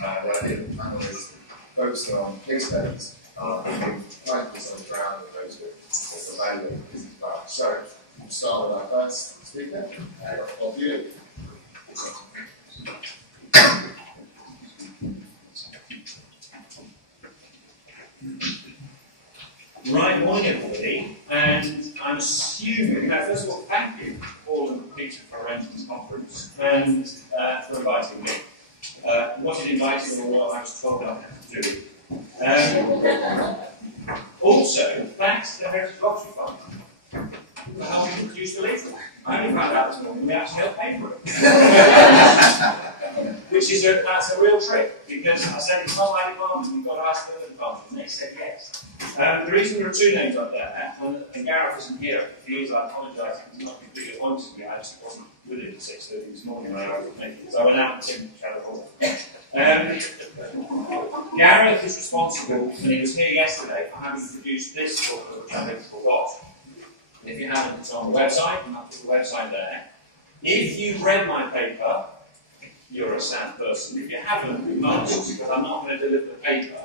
where I did the panel is focusing on case studies and mindfulness on the ground and those with the value of the business value. So we'll start with our first speaker, of you. Right, morning everybody, and I'm assuming, first of all, thank you all and Peter for arranging this conference and for inviting me. Wasn't invited or what I was told I had to do. Also, thanks to the Heritage Lottery Fund for helping to produce the leaflet. I only found out this morning we actually helped pay for it. Which is that's a real trick, because I said it's not my department, you've got to ask the other department, and they said yes. The reason there are two names up there, and Gareth isn't here, if he is, I apologise, he's not completely appointed me, I just wasn't with him at 6:30 this morning when I was making it, so I went out and him to California. Gareth is responsible, and he was here yesterday, for having produced this book, which I think forgot. And if you haven't, it's on the website, and I'll put the website there. If you've read my paper, you're a sad person. If you haven't, you must, because I'm not going to deliver the paper.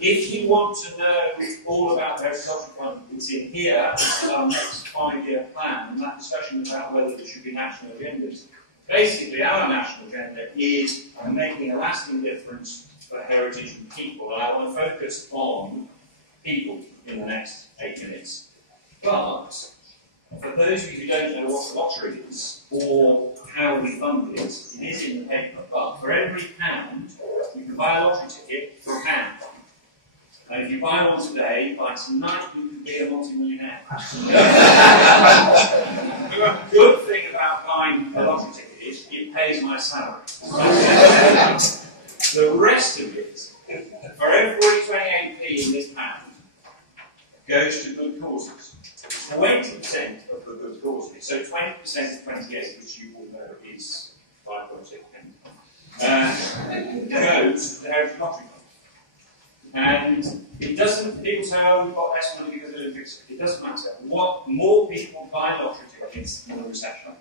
If you want to know all about the Heritage Lottery Fund, it's in here. It's our next 5-year plan, and that discussion about whether there should be national agendas. Basically, our national agenda is making a lasting difference for heritage and people, and I want to focus on people in the next 8 minutes. But for those of you who don't know what the lottery is, or how we fund it, it is in the paper, but for every £1, you can buy a lottery ticket for £1. And if you buy one today, by tonight you can be a multi-millionaire. Good thing about buying a lottery ticket is it pays my salary. The rest of it, for every 28p in this pound, goes to good causes. 20% of the good causes, so 20% of 28, which you all know is 5.6 pence, goes to the Heritage Lottery Fund. And it doesn't, people say, oh, we've got less money because of the fixed. It doesn't matter. What more people buy lottery tickets in the recession.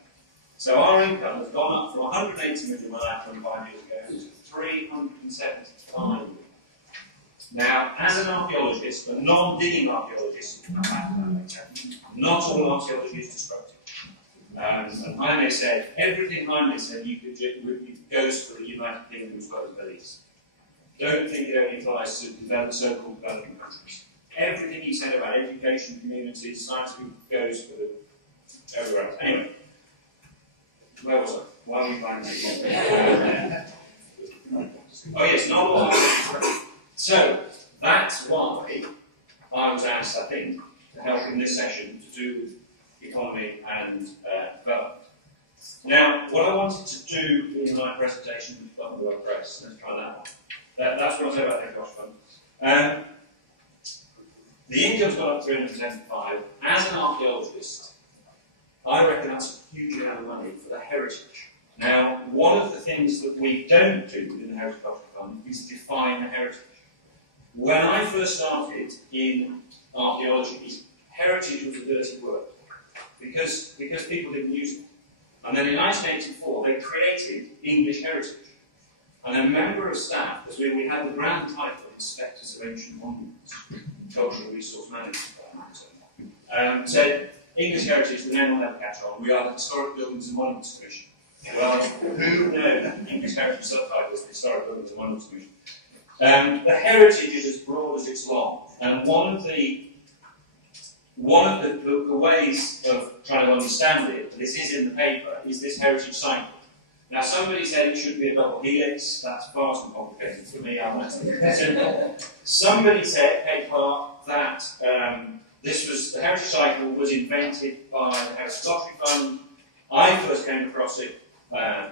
So our income has gone up from 180 million when I came 5 years ago to 375 million. Now, as an archaeologist, a non-digging archaeologist, not all archaeology is destructive. And Jaime said, everything Jaime said goes for the United Kingdom as well as Belize. Don't think it only applies to so-called developing countries. Everything he said about education, communities, science goes for everywhere else. Anyway, where was I? Why are we finding it? Oh yes, not all archaeology. So, that's why I was asked, I think, to help in this session to do with economy and development. Now, what I wanted to do in my presentation, we've got the word press, let's try that one. That's what I said about the Heritage Fund. The income's gone up 375. As an archaeologist, I reckon that's a huge amount of money for the heritage. Now, one of the things that we don't do within the Heritage Fund is define the heritage. When I first started in archaeology, heritage was a dirty word because people didn't use it. And then in 1984, they created English heritage. And a member of staff, because we had the grand title Inspectors of Ancient Monuments, Cultural Resource Management, said, English heritage, the name will never catch on. We are the Historic Buildings and Monuments Commission. Well, who knows English heritage subtitle is the Historic Buildings and Monuments Commission? The heritage is as broad as it's long, and one of the ways of trying to understand it, this is in the paper, is this heritage cycle. Now, somebody said it should be a double helix. That's far too complicated for me. I'm simple. Somebody said, Kate Hart, that the heritage cycle was invented by the Heritage Lottery Fund. I first came across it.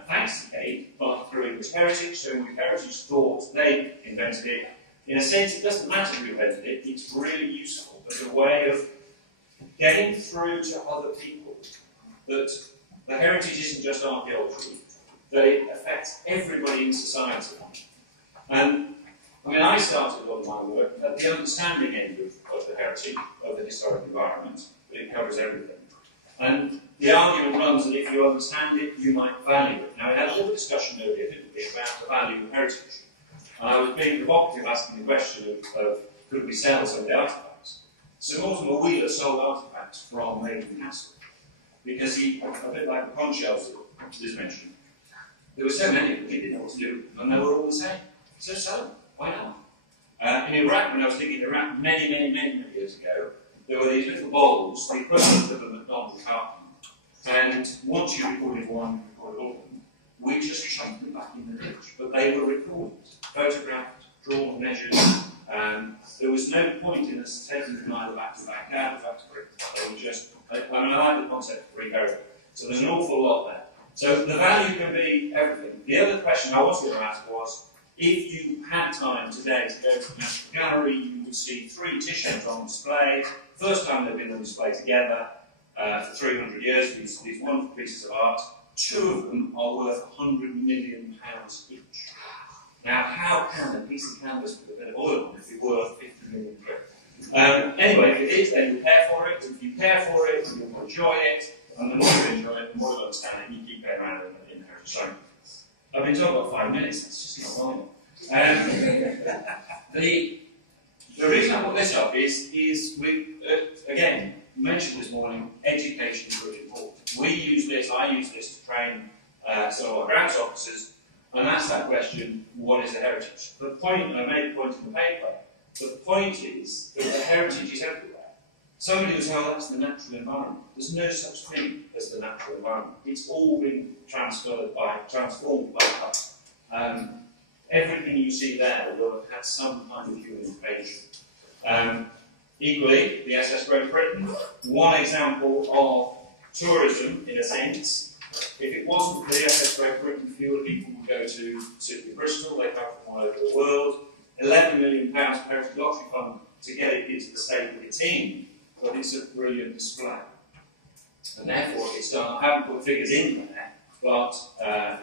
Thanks to Kate, but through English Heritage, so English Heritage thought they invented it. In a sense, it doesn't matter who invented it, it's really useful as a way of getting through to other people that the heritage isn't just archaeology, that it affects everybody in society. And I mean, I started a lot of my work at the understanding end of the heritage, of the historic environment, but it covers everything. And the argument runs that if you understand it, you might value it. Now, we had a little discussion earlier, didn't recently about the value of heritage. And I was being provocative asking the question of could we sell some of the artefacts. Sir Mortimer Wheeler sold artefacts from Maiden Castle because he, a bit like the conch shells that is mentioned, there were so many of them he didn't know what to do, and they were all the same. So, why not? In Iraq, when I was digging in Iraq many years ago, there were these little bowls, the equivalent of a McDonald's carton, and once you recorded one, you recorded all of them, we just chucked them back in the ditch. But they were recorded, photographed, drawn, measured. There was no point in us taking them either back to Baghdad or back to Britain. They were just, I like the concept of re-heritage. So there's an awful lot there. So the value can be everything. The other question I was going to ask was, if you had time today to go to the National Gallery, you would see 3 Titians on display. First time they've been on display together for 300 years, these wonderful pieces of art. 2 of them are worth £100 million each. Now, how can a piece of canvas with a bit of oil on it be worth 50 million quid? Anyway, if it is, then you care for it. If you care for it, you'll enjoy it. And the more you enjoy it, the more you'll understand it, and you keep going around in there. So, I've been told about 5 minutes, that's just not long. The reason I put this up is we, again, mentioned this morning, education is really important. We use this, I use this to train some of our grants officers, and ask that question, what is a heritage? The point, I made a point in the paper, the point is that the heritage is everywhere. Somebody will say, oh, that's the natural environment. There's no such thing as the natural environment. It's all been transformed by us. Everything you see there will have had some kind of human intervention. Equally, the SS Great Britain, one example of tourism, in a sense. If it wasn't for the SS Great Britain, fewer people would go to Sydney, Bristol. They come from all over the world. £11 million Heritage Lottery Fund to get it into the state that it's in, but it's a brilliant display. And therefore, it's done. I haven't put figures in there, but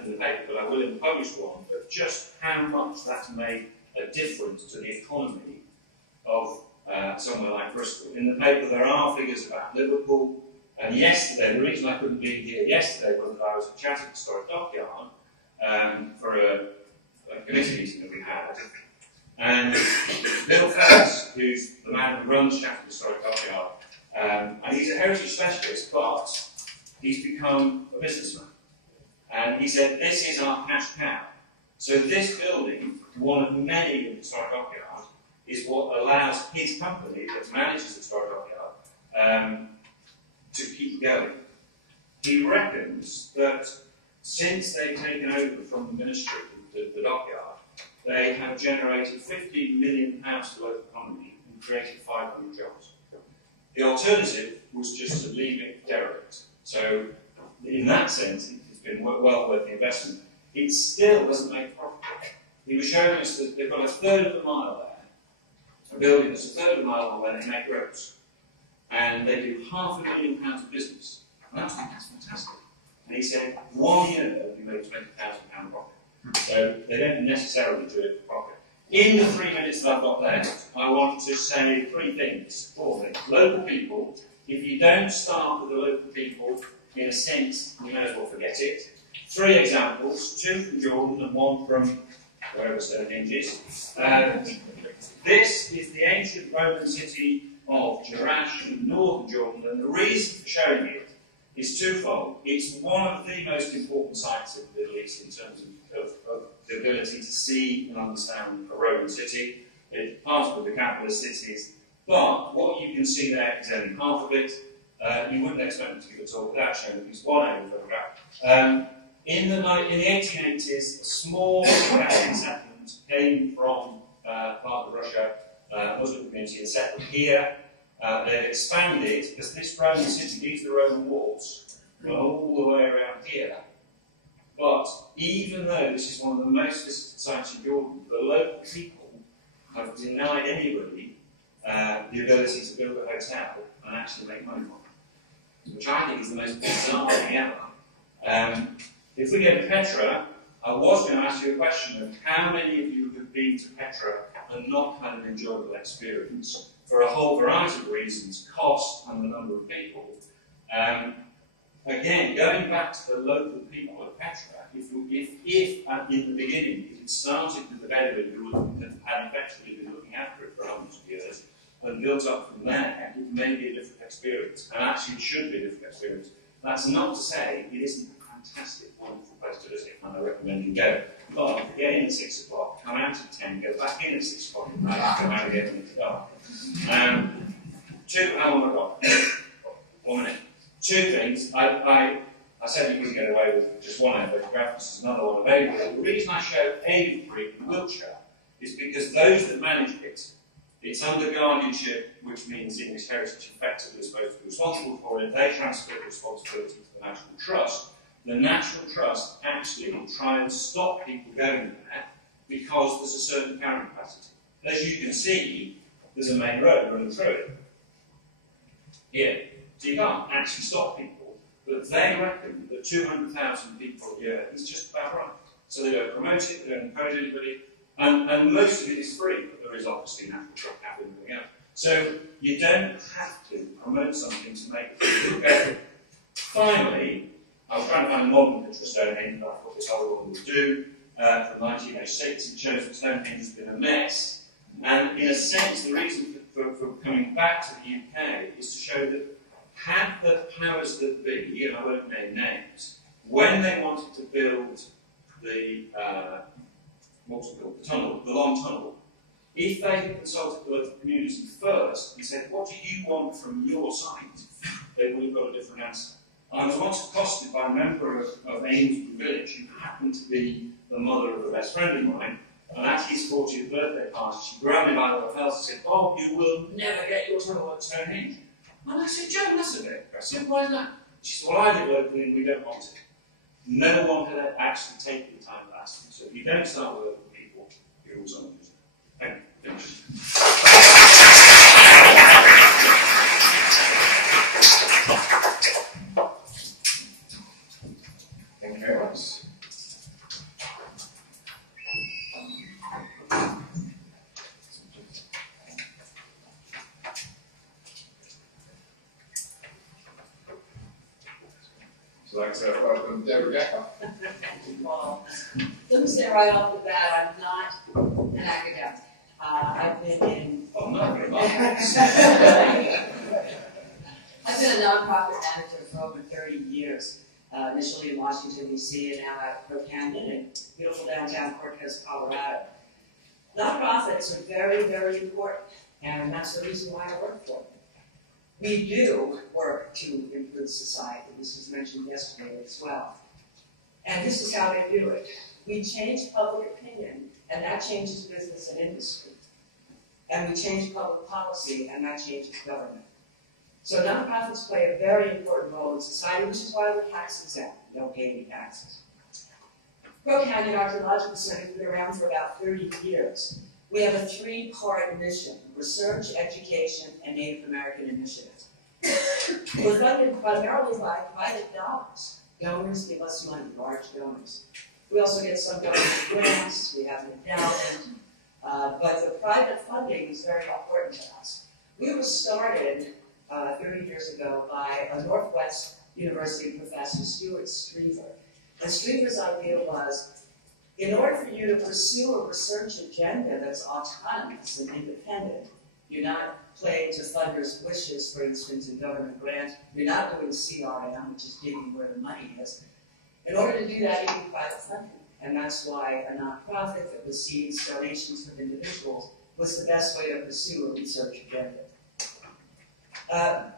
in the paper, but I will in the published one, but just how much that's made a difference to the economy of somewhere like Bristol. In the paper, there are figures about Liverpool. And yesterday, the reason I couldn't be here yesterday was that I was at Chatham Historic Dockyard for a committee meeting that we had. And Bill Ferris, who's the man who runs Chatham Historic Dockyard, and he's a heritage specialist, but he's become a businessman. And he said, this is our cash cow. So this building, one of many in Historic Dockyard, is what allows his company that manages Historic Dockyard to keep going. He reckons that since they've taken over from the ministry, the dockyard, they have generated £50 million to the local economy and created 500 jobs. The alternative was just to leave it derelict. So, in that sense, it's been well worth the investment. It still doesn't make profit. He was showing us that they've got a third of a mile there, a building that's a third of a mile where they make roads. And they do £500,000 of business. And that's fantastic. And he said, 1 year we made £20,000 profit. So they don't necessarily do it for profit. In the 3 minutes that I've got left, I want to say 4 things. Local people. If you don't start with the local people, in a sense, you may as well forget it. 3 examples, 2 from Jordan and 1 from wherever Stonehenge is. This is the ancient Roman city of Jerash in northern Jordan, and the reason for showing it is twofold. It's one of the most important sites in the Middle East in terms of the ability to see and understand a Roman city. It's part of the capitalist cities, but what you can see there is only half of it. You wouldn't expect me to give a talk without showing at least one over photograph. In the 1880s, a small Iraqi settlement came from part of Russia, Muslim community, and settled here. They've expanded, because this Roman city, these are the Roman walls, go all the way around here. But even though this is one of the most visited sites in Jordan, the local people have denied anybody the ability to build a hotel and actually make money from it, which I think is the most bizarre thing ever. If we go to Petra, I was going to ask you a question of how many of you have been to Petra and not had an enjoyable experience for a whole variety of reasons, cost and the number of people. again, going back to the local people of Petra, if in the beginning it had started with the Bedouin who had effectively been looking after it for hundreds of years, and built up from there, it may be a different experience, and actually it should be a different experience. That's not to say it isn't a fantastic, wonderful place to visit, and I recommend you go. But get in at 6 o'clock, come out at 10, go back in at 6 o'clock, and come out again when it's dark. How long have I got? 1 minute. Two things. I said you couldn't get away with just one photograph. This is another one available. The reason I show Avebury in Wiltshire is because those that manage it, it's under guardianship, which means English Heritage effectively is supposed to be responsible for it. They transfer the responsibility to the National Trust. The National Trust actually will try and stop people going there because there's a certain carrying capacity. As you can see, there's a main road running through it. Here. So you can't actually stop people, but they reckon that 200,000 people a year is just about right. So they don't promote it, they don't encourage anybody, and most of it is free, but there is obviously natural truck and everything else. So you don't have to promote something to make people go. Finally, I was trying to find a modern picture of Stonehenge, but I thought this other one would do, from 1906. It shows that Stonehenge has been a mess, and in a sense, the reason for coming back to the UK is to show that had the powers that be, and I won't name names, when they wanted to build the what's it called, the tunnel, the long tunnel, if they had consulted the local community first and said, what do you want from your site, they would have got a different answer. I was once accosted by a member of Amesbury Village who happened to be the mother of a best friend of mine, and at his 40th birthday party, she grabbed me by the lapels and said, "Bob, you will never get your tunnel at Stonehenge." And I said, "Joe, that's a bit aggressive. Why is that?" She said, "Well, I live locally and we don't want it." No one had actually taken the time to ask them. So if you don't start with local people, you're always on the losing. Thank you. Thank you very much. I'd like to welcome Deborah. Well, let me say right off the bat, I'm not an academic. I've been in. Oh, no, very much. I've been a nonprofit manager for over 30 years. Initially in Washington, D.C., and now at Crow Canyon in beautiful downtown Cortez, Colorado. Nonprofits are very, very important, and that's the reason why I work for them. We do work to improve society. This was mentioned yesterday as well. And this is how they do it. We change public opinion, and that changes business and industry. And we change public policy, and that changes government. So nonprofits play a very important role in society, which is why we're tax exempt. We don't pay any taxes. Crow Canyon Archaeological Center has been around for about 30 years. We have a 3-part mission: research, education, and Native American initiatives. We're funded primarily by private donors. Donors give us money, large donors. We also get some government grants, we have an endowment, but the private funding is very important to us. We were started 30 years ago by a Northwest University professor, Stuart Streever. And Streever's idea was, in order for you to pursue a research agenda that's autonomous and independent, you're not playing to funders' wishes, for instance, in government grants. You're not doing CRM, which is giving where the money is. In order to do that, you need private funding. And that's why a nonprofit that receives donations from individuals was the best way to pursue a research agenda.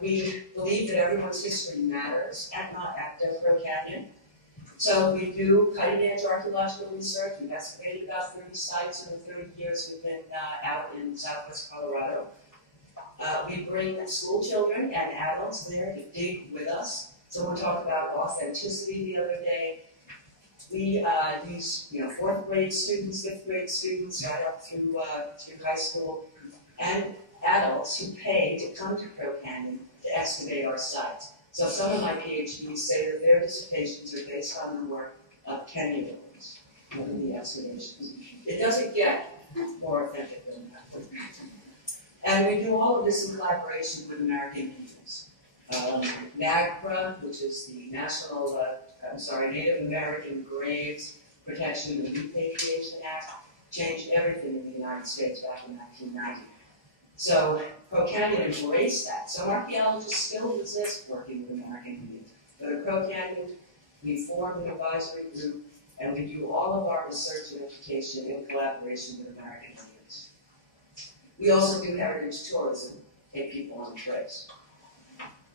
We believe that everyone's history matters at Crow Canyon. So we do cutting-edge archaeological research. We've excavated about 30 sites in the 30 years we've been out in southwest Colorado. We bring school children and adults there to dig with us. Someone talked about authenticity the other day. We use 4th grade students, 5th grade students, right up through high school, and adults who pay to come to Crow Canyon to excavate our sites. So some of my PhDs say that their dissertations are based on the work of Kenny Williams in the excavations. It doesn't get more authentic than that. And we do all of this in collaboration with American Indians. NAGPRA, which is the Native American Graves Protection and Repatriation Act, changed everything in the United States back in 1990. So Crow Canyon embraced that. So archaeologists still resist working with American Indians. But at Crow Canyon, we formed an advisory group, and we do all of our research and education in collaboration with American Indians. We also do heritage tourism, take people on trips.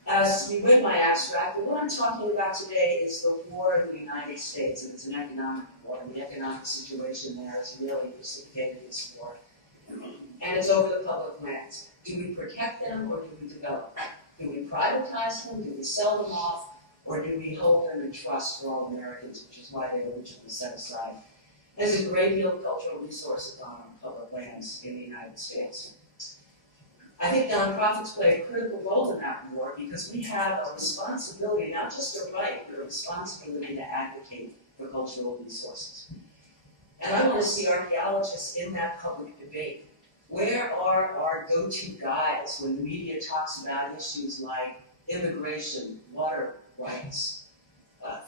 As you read my abstract, what I'm talking about today is the war in the United States, and it's an economic war, and the economic situation there has really precipitated this war. And it's over the public lands. Do we protect them, or do we develop them? Do we privatize them, do we sell them off, or do we hold them in trust for all Americans, which is why they were originally set aside? There's a great deal of cultural resources on public lands in the United States. I think nonprofits play a critical role in that war because we have a responsibility, not just a right, but a responsibility to advocate for cultural resources. And I want to see archaeologists in that public debate. Where are our go-to guides when the media talks about issues like immigration, water rights,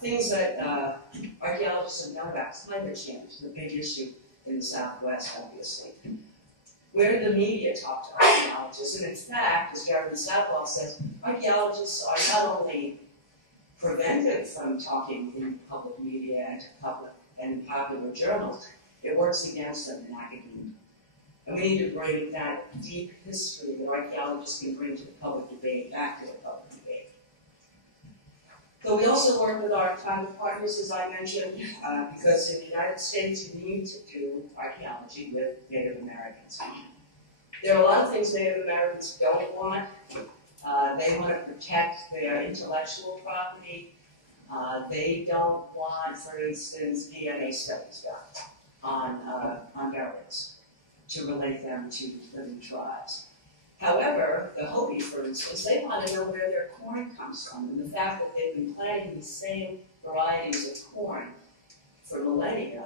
things that archaeologists have known about, climate change, the big issue in the Southwest, obviously. Where do the media talk to archaeologists? And in fact, as Jeremy Southwell says, archaeologists are not only prevented from talking in public media and in popular journals, it works against them in academia. And we need to bring that deep history that archaeologists can bring to the public debate back to the public debate. But we also work with our private partners, as I mentioned, because in the United States you need to do archaeology with Native Americans. There are a lot of things Native Americans don't want. They want to protect their intellectual property. They don't want, for instance, DNA studies done on burials to relate them to living tribes. However, the Hopi, for instance, they want to know where their corn comes from, and the fact that they've been planting the same varieties of corn for millennia,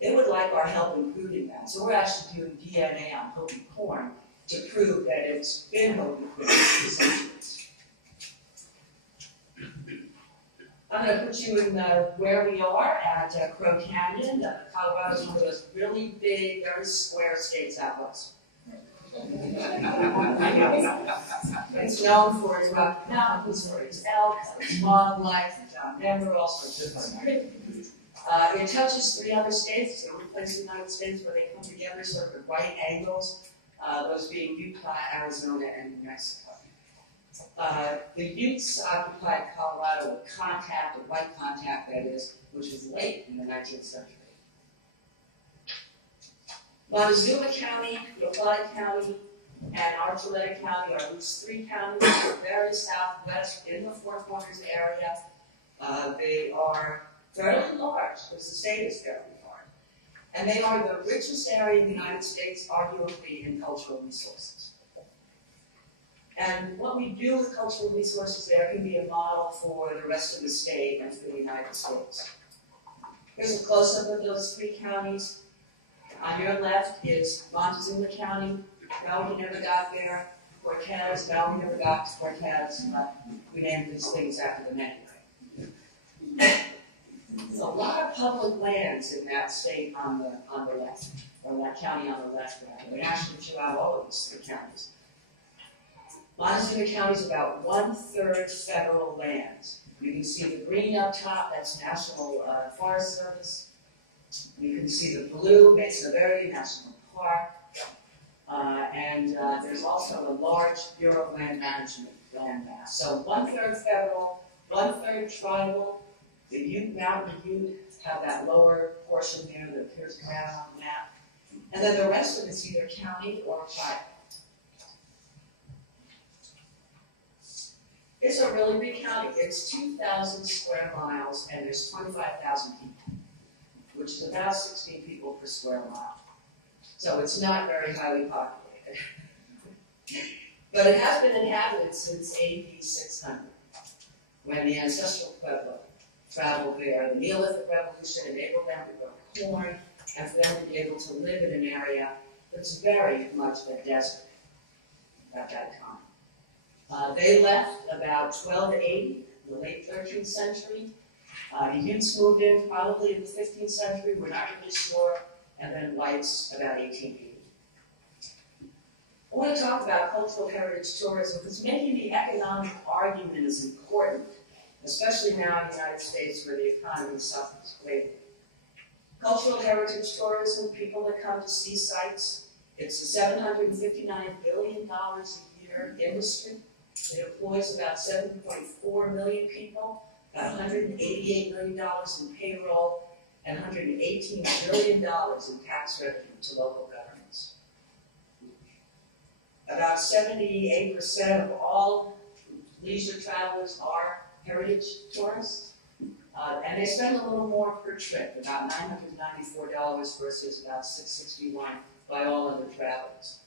they would like our help in proving that. So we're actually doing DNA on Hopi corn to prove that it's been Hopi for centuries. I'm going to put you in where we are at Crow Canyon. Colorado is one of those really big, very square states out west. It's known for its Rocky Mountains, for its elk, its wildlife, its denver, all sorts of things. It touches 3 other states. It's the only place in the United States where they come together sort of at right angles, those being Utah, Arizona, and New Mexico. The Utes occupied Colorado with contact, or white contact that is, which was late in the 19th century. Montezuma County, LaPlata County, and Archuleta County are these 3 counties that are very southwest in the Four Corners area. They are fairly large, because the state is fairly large. And they are the richest area in the United States, arguably, in cultural resources. And what we do with cultural resources there can be a model for the rest of the state and for the United States. Here's a close-up of those 3 counties. On your left is Montezuma County. No, we never got there. Cortez. No, we never got to Cortez. We named these things after them anyway. There's a lot of public lands in that state on the left, or that county on the left. We actually show out all of these 3 counties. Montezuma County is about 1/3 federal lands. You can see the green up top, that's National Forest Service. You can see the blue, Mesa Verde National Park. And there's also a large Bureau of Land Management landmass. So 1/3 federal, 1/3 tribal. The Ute, Mountain Ute have that lower portion there that appears brown on the map. And then the rest of it's either county or tribal. It's a really big county. It's 2,000 square miles, and there's 25,000 people, which is about 16 people per square mile. So it's not very highly populated. But it has been inhabited since AD 600, when the ancestral Pueblo traveled there. The Neolithic Revolution enabled them to grow corn, and for them to be able to live in an area that's very much a desert at that time. They left about 1280, in the late 13th century. The Utes moved in probably in the 15th century, we're not really sure, and then whites about 1880. I want to talk about cultural heritage tourism because making the economic argument is important, especially now in the United States where the economy suffers greatly. Cultural heritage tourism, people that come to see sites, it's a $759 billion a year industry. It employs about 7.4 million people, about $188 million in payroll, and $118 billion in tax revenue to local governments. About 78% of all leisure travelers are heritage tourists. And they spend a little more per trip, about $994 versus about $661 by all other travelers.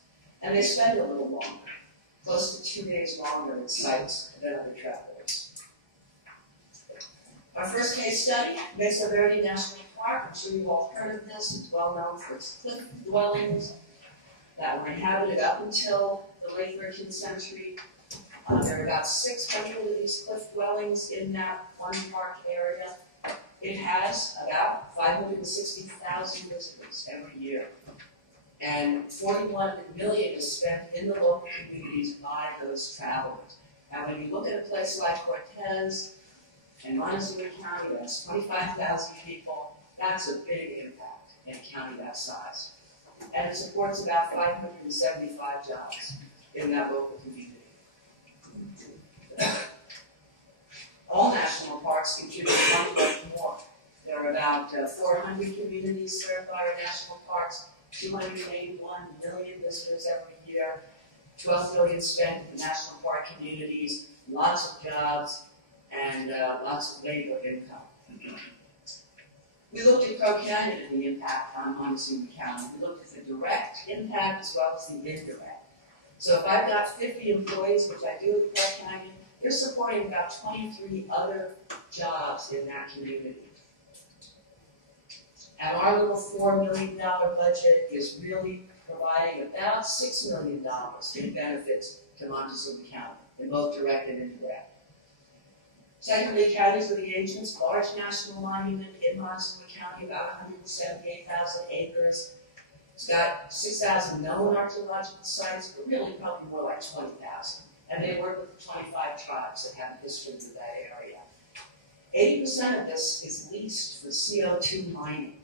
And they spend a little longer, close to 2 days longer in sites than other travelers. Our first case study, Mesa Verde National Park. I'm sure you've all heard of this. It's well known for its cliff dwellings that were inhabited up until the late 13th century. There are about 600 of these cliff dwellings in that one park area. It has about 560,000 visitors every year. And 41 million is spent in the local communities by those travelers. Now when you look at a place like Cortez and Montezuma County, that's 25,000 people, that's a big impact in a county that size. And it supports about 575 jobs in that local community. All national parks contribute one more. There are about 400 communities served by our national parks, 281 million visitors every year, 12 billion spent in the national park communities, lots of jobs, and lots of labor income. We looked at Crow Canyon and the impact on Montezuma County. We looked at the direct impact as well as the indirect. So if I've got 50 employees, which I do at Crow Canyon, they're supporting about 23 other jobs in that community. And our little $4 million budget is really providing about $6 million in benefits to Montezuma County, in both direct and indirect. Secondly, counties are the agents, large national monument in Montezuma County, about 178,000 acres. It's got 6,000 known archaeological sites, but really probably more like 20,000. And they work with the 25 tribes that have a history in that area. 80% of this is leased for CO2 mining.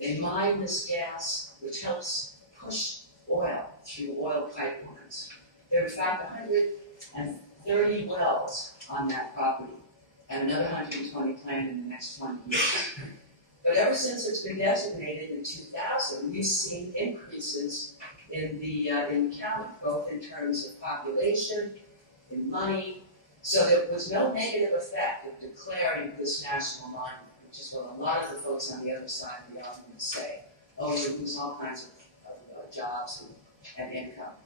They mine this gas, which helps push oil through oil pipelines. There are in fact 130 wells on that property, and another 120 planned in the next 20 years. But ever since it's been designated in 2000, we've seen increases in the county, both in terms of population, in money. So there was no negative effect of declaring this national monument, which is what a lot of the folks on the other side of the argument say. Oh, you lose all kinds of jobs and income.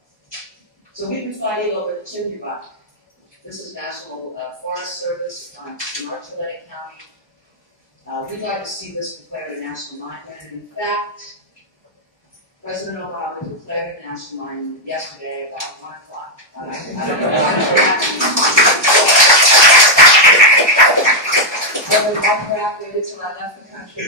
So we've been fighting over the chimney rock. This is National Forest Service in Archuleta County. We'd like to see this declared a national monument. And in fact, President Obama declared a national monument yesterday about 1 o'clock. I don't know why until I left the country.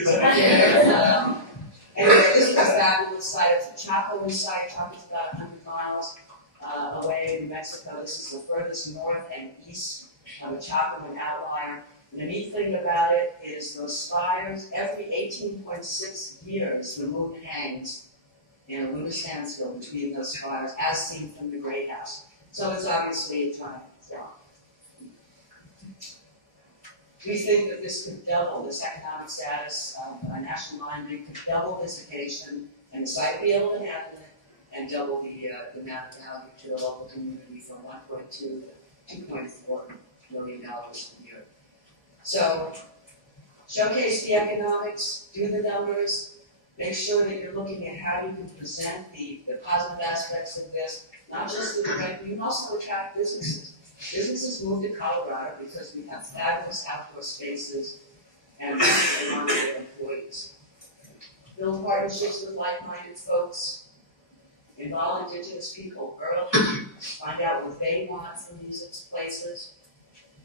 Anyway, this is a fabulous site. It's a Chaco site. Chaco's about 100 miles away in Mexico. This is the furthest north and east of the Chaco outlier. And the neat thing about it is those spires, every 18.6 years, the moon hangs in a lunar standstill between those spires, as seen from the Great House. So it's obviously a triumph. We think that this could double this economic status of a national monument, could double visitation, and the site will be able to handle it, and double the amount of value to the local community from $1.2 to $2.4 million a year. So, showcase the economics, do the numbers, make sure that you're looking at how you can present the positive aspects of this, not just the direct, you can also attract businesses. Businesses move to Colorado because we have fabulous outdoor spaces and they want their employees. Build partnerships with like-minded folks. involve Indigenous people early, find out what they want from these places.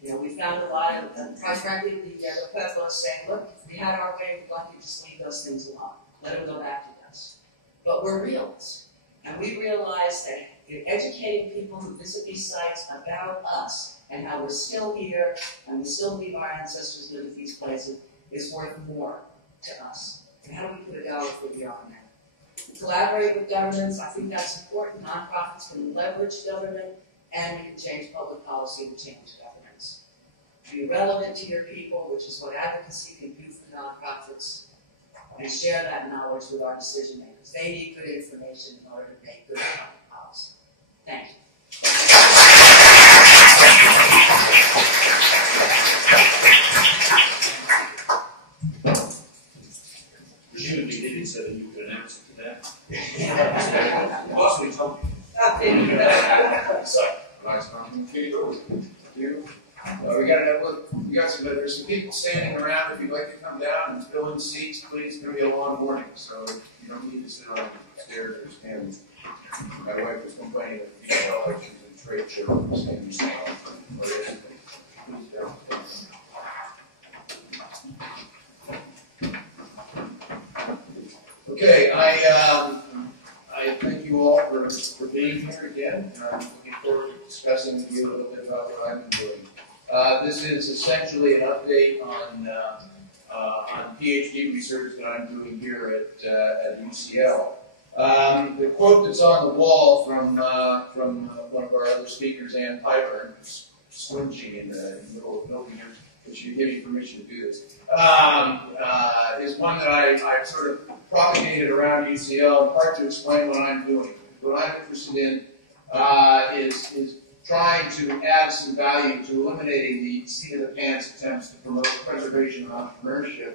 You know, we found a lot of, quite frankly, the Pueblos saying, look, if we had our way, we'd like you to just leave those things alone. Let them go back to dust. But we're realists. And we realize that educating people who visit these sites about us and how we're still here and we still believe our ancestors lived at these places is worth more to us. And how do we put a dollar figure on that? Collaborate with governments, I think that's important. Nonprofits can leverage government, and we can change public policy to change governments. Be relevant to your people, which is what advocacy can do for nonprofits, and share that knowledge with our decision makers. They need good information in order to make good public policy. Thank you. Presumably they did say that you would announce it today. Last week told me. So, nice communicator. You. We got there's some people standing around. If you'd like to come down and fill in seats, please. It's going to be a long morning, so you don't need to sit on the stairs or stand. My wife was complaining that female elections and trade shows stand still. Please don't. Okay, I thank you all for being here again. I'm looking forward to discussing with you a little bit about what I've been doing. This is essentially an update on PhD research that I'm doing here at UCL. The quote that's on the wall from one of our other speakers, Ann Piper, who's squinching in the middle of the building here, which you give me permission to do this, is one that I sort of propagated around UCL, in part to explain what I'm doing. What I'm interested in is trying to add some value to eliminating the seat-of-the-pants attempts to promote preservation of entrepreneurship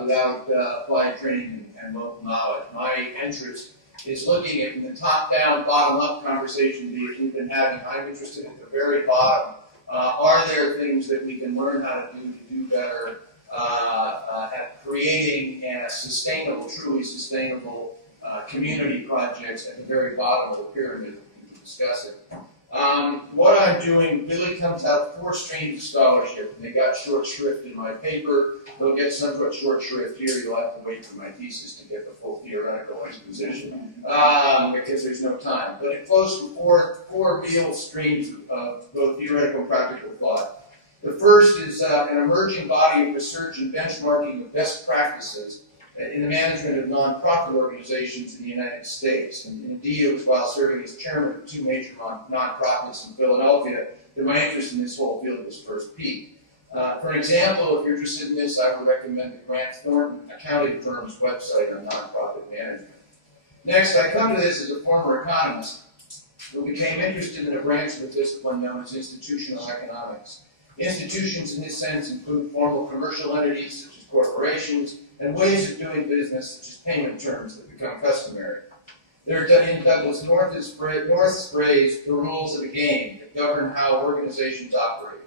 without applied training and local knowledge. My interest is looking at the top-down, bottom-up conversation that we've been having. I'm interested at the very bottom. Are there things that we can learn how to do better at creating a sustainable, truly sustainable community projects at the very bottom of the pyramid that we can discuss it? What I'm doing really comes out of 4 streams of scholarship, and they got short shrift in my paper. They'll get somewhat short shrift here. You'll have to wait for my thesis to get the full theoretical exposition because there's no time. But it flows from four real streams of both theoretical and practical thought. The first is an emerging body of research and benchmarking of best practices in the management of nonprofit organizations in the United States. And indeed, it was while serving as chairman of 2 major nonprofits in Philadelphia that my interest in this whole field was first peaked. For example, if you're interested in this, I would recommend the Grant Thornton accounting firm's website on nonprofit management. Next, I come to this as a former economist who became interested in a branch of the discipline known as institutional economics. Institutions in this sense include formal commercial entities such as corporations, and ways of doing business such as payment terms that become customary. They're in Douglas North's phrase, the rules of the game that govern how organizations operate.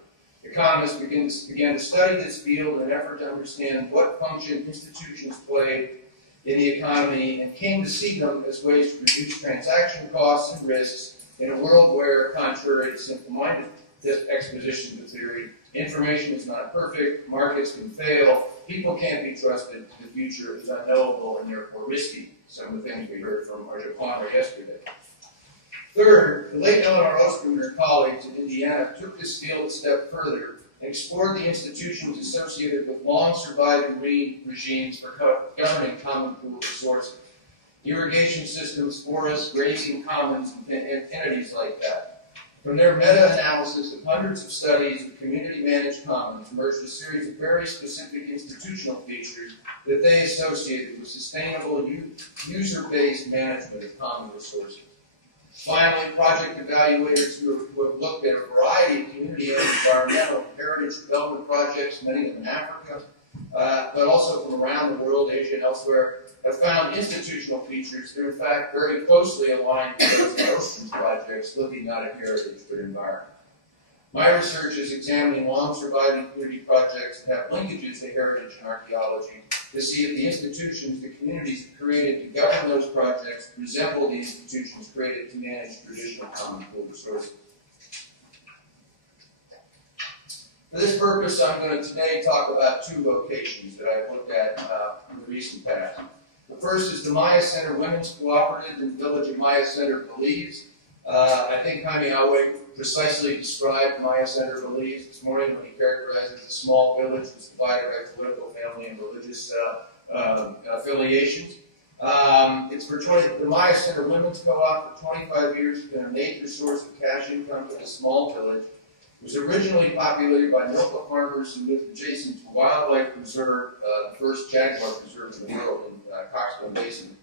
Economists began to study this field in an effort to understand what function institutions play in the economy and came to see them as ways to reduce transaction costs and risks in a world where, contrary to simple-minded exposition of the theory, information is not perfect, markets can fail, people can't be trusted, the future is unknowable and therefore risky. Some of the things we heard from Arja Palmer yesterday. Third, the late Eleanor Ostrom and her colleagues in Indiana took this field a step further and explored the institutions associated with long-surviving regimes for governing common pool resources. Irrigation systems, forests, grazing commons, and entities like that. From their meta-analysis of hundreds of studies of community-managed commons emerged a series of very specific institutional features that they associated with sustainable, user-based management of common resources. Finally, project evaluators who have looked at a variety of community and environmental and heritage development projects, many of them in Africa, but also from around the world, Asia and elsewhere, have found institutional features that are in fact very closely aligned with those Ostrom's projects looking not at heritage but environment. My research is examining long-surviving community projects that have linkages to heritage and archaeology to see if the institutions the communities have created to govern those projects resemble the institutions created to manage traditional common pool resources. For this purpose, I'm going to today talk about two locations that I've looked at in the recent past. The first is the Maya Center Women's Cooperative in the village of Maya Center, Belize. I think Jaime Alway precisely described Maya Center, Belize this morning when he characterized it as a small village that's divided by political, family, and religious affiliations. The Maya Center Women's Co-op for 25 years has been a major source of cash income for this small village. It was originally populated by milpa farmers who lived adjacent to Wildlife Reserve, the first jaguar preserve in the world in Coxcomb Basin.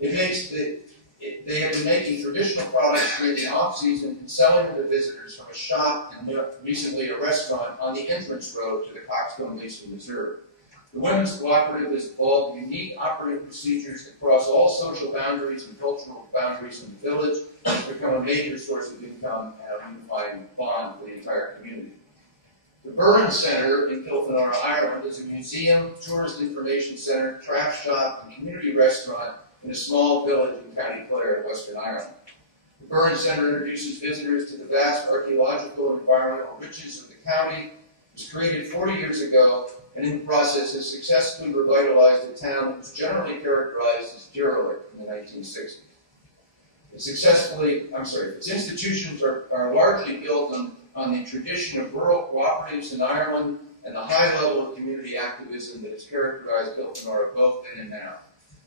They have been making traditional products during the off-season and selling them to visitors from a shop and recently a restaurant on the entrance road to the Coxcomb Basin Reserve. The Women's Cooperative has evolved unique operating procedures across all social boundaries and cultural boundaries in the village to become a major source of income and a unifying bond for the entire community. The Burtenshaw Center in Kilfenora, Ireland is a museum, tourist information center, craft shop, and community restaurant in a small village in County Clare in Western Ireland. The Burtenshaw Center introduces visitors to the vast archaeological and environmental riches of the county. It was created 40 years ago, and in the process has successfully revitalized a town that was generally characterized as derelict in the 1960s. Its institutions are largely built on the tradition of rural cooperatives in Ireland and the high level of community activism that has characterized Kilfenora both then and now.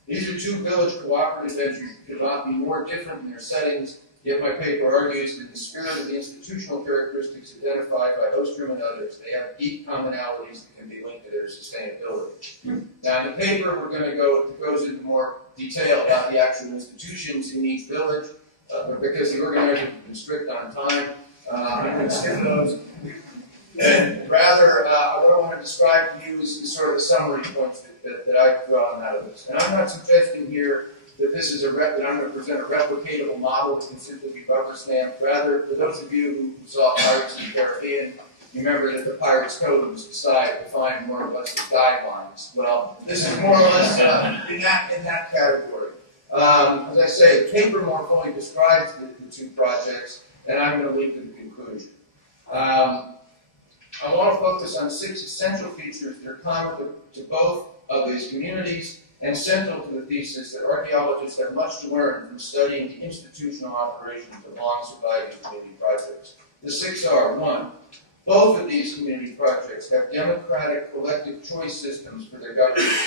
These are two village cooperative ventures that could not be more different in their settings, yet my paper argues that in the spirit of the institutional characteristics identified by Ostrom and others, they have deep commonalities that can be linked to their sustainability. Now in the paper, we're going to goes into more detail about the actual institutions in each village, but because the organizer has been strict on time, I'm going to skip those. Rather, what I want to describe to you is sort of the summary points that I've drawn out of this. And I'm not suggesting here that this is that I'm going to present a replicatable model that can simply be rubber stamped. Rather, for those of you who saw Pirates of the Caribbean, you remember that the Pirates Code was defined more or less as guidelines. Well, this is more or less in that category. As I say, the paper more fully describes the two projects, and I'm going to lead to the conclusion. I want to focus on 6 essential features that are common to both of these communities and central to the thesis that archaeologists have much to learn from studying the institutional operations of long-surviving community projects. The 6 are: 1, both of these community projects have democratic collective choice systems for their governance.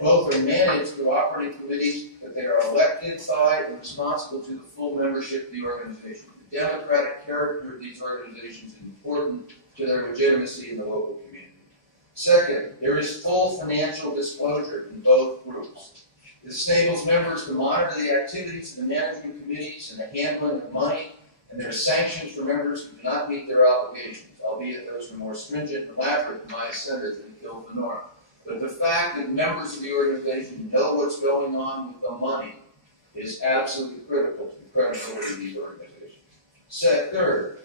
Both are managed through operating committees, but they are elected by and responsible to the full membership of the organization. The democratic character of these organizations is important to their legitimacy in the local community. Second, there is full financial disclosure in both groups. This enables members to monitor the activities of the management committees and the handling of money, and there are sanctions for members who do not meet their obligations, albeit those are more stringent and elaborate in Maya Center than Kilfenora. But the fact that members of the organization know what's going on with the money is absolutely critical to the credibility of these organizations. Third,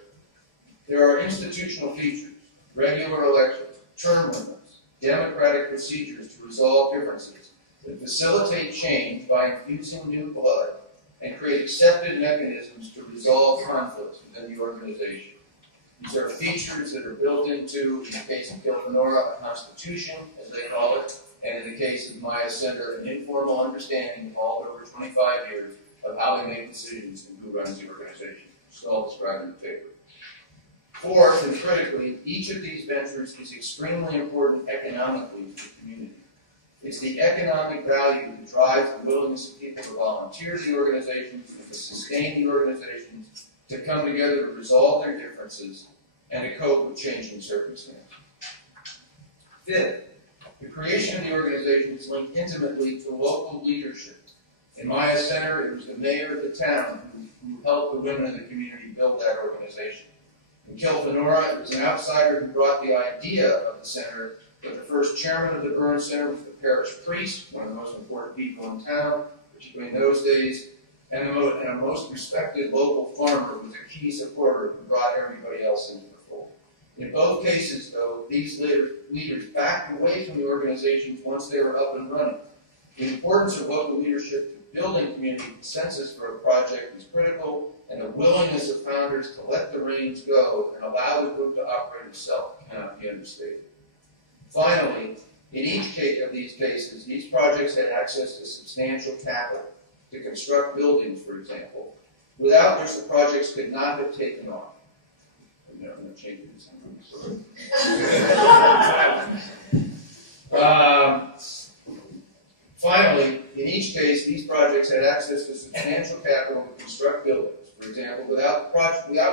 there are institutional features, regular elections, term limits, democratic procedures to resolve differences that facilitate change by infusing new blood and create accepted mechanisms to resolve conflicts within the organization. These are features that are built into, in the case of Kilfenora, a constitution, as they call it, and in the case of Maya Center, an informal understanding evolved over 25 years of how they make decisions and who runs the organization. It's all described in the paper. Fourth, and critically, each of these ventures is extremely important economically to the community. It's the economic value that drives the willingness of people to volunteer to the organizations, to sustain the organizations, to come together to resolve their differences, and to cope with changing circumstances. Fifth, the creation of the organization is linked intimately to local leadership. In Maya Center, it was the mayor of the town who helped the women of the community build that organization. In Kilfenora, it was an outsider who brought the idea of the center, but the first chairman of the Burns Center was the parish priest, one of the most important people in town, particularly in those days, and a most respected local farmer who was a key supporter who brought everybody else into the In both cases, though, these leaders backed away from the organizations once they were up and running. The importance of local leadership to building community consensus for a project is critical, and the willingness of founders to let the reins go and allow the group to operate itself cannot be understated. Finally, in each of these cases, these projects had access to substantial capital to construct buildings, for example, without which the projects could not have taken off. I'm going to change this. Finally, in each case, these projects had access to substantial capital to construct buildings, for example, without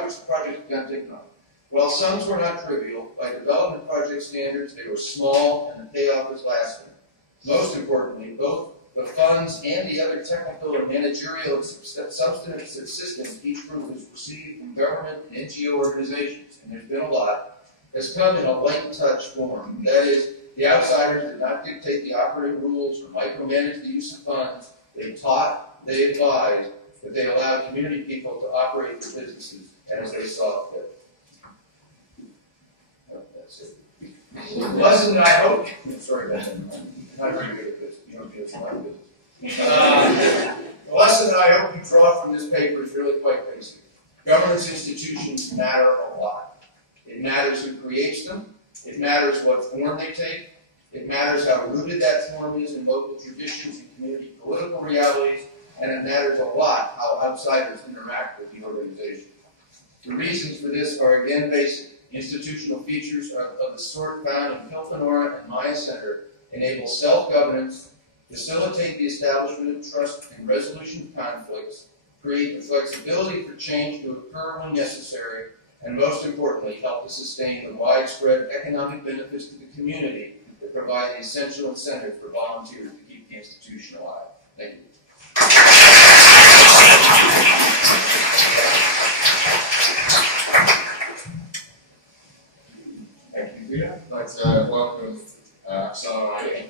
which the project could not take off. While sums were not trivial, by development project standards, they were small and the payoff was lasting. Most importantly, both the funds and the other technical and managerial and substantive assistance each group has received from government and NGO organizations, and there's been a lot, has come in a light touch form. That is, the outsiders did not dictate the operating rules or micromanage the use of funds. They taught, they advised, but they allowed community people to operate their businesses as they saw fit. Oh, that's it. Lesson I hope, sorry, I'm not very good at this. You don't do this in my business. The lesson that I hope you draw from this paper is really quite basic. Governance institutions matter a lot. It matters who creates them. It matters what form they take. It matters how rooted that form is in local traditions and community political realities. And it matters a lot how outsiders interact with the organization. The reasons for this are again basic. Institutional features of the sort found in Pilfanora and Maya Center enable self-governance, facilitate the establishment of trust and resolution of conflicts, create the flexibility for change to occur when necessary, and most importantly, help to sustain the widespread economic benefits to the community that provide the essential incentive for volunteers to keep the institution alive. Thank you. Thank you, Peter. I'd like to welcome Apsara Iyer.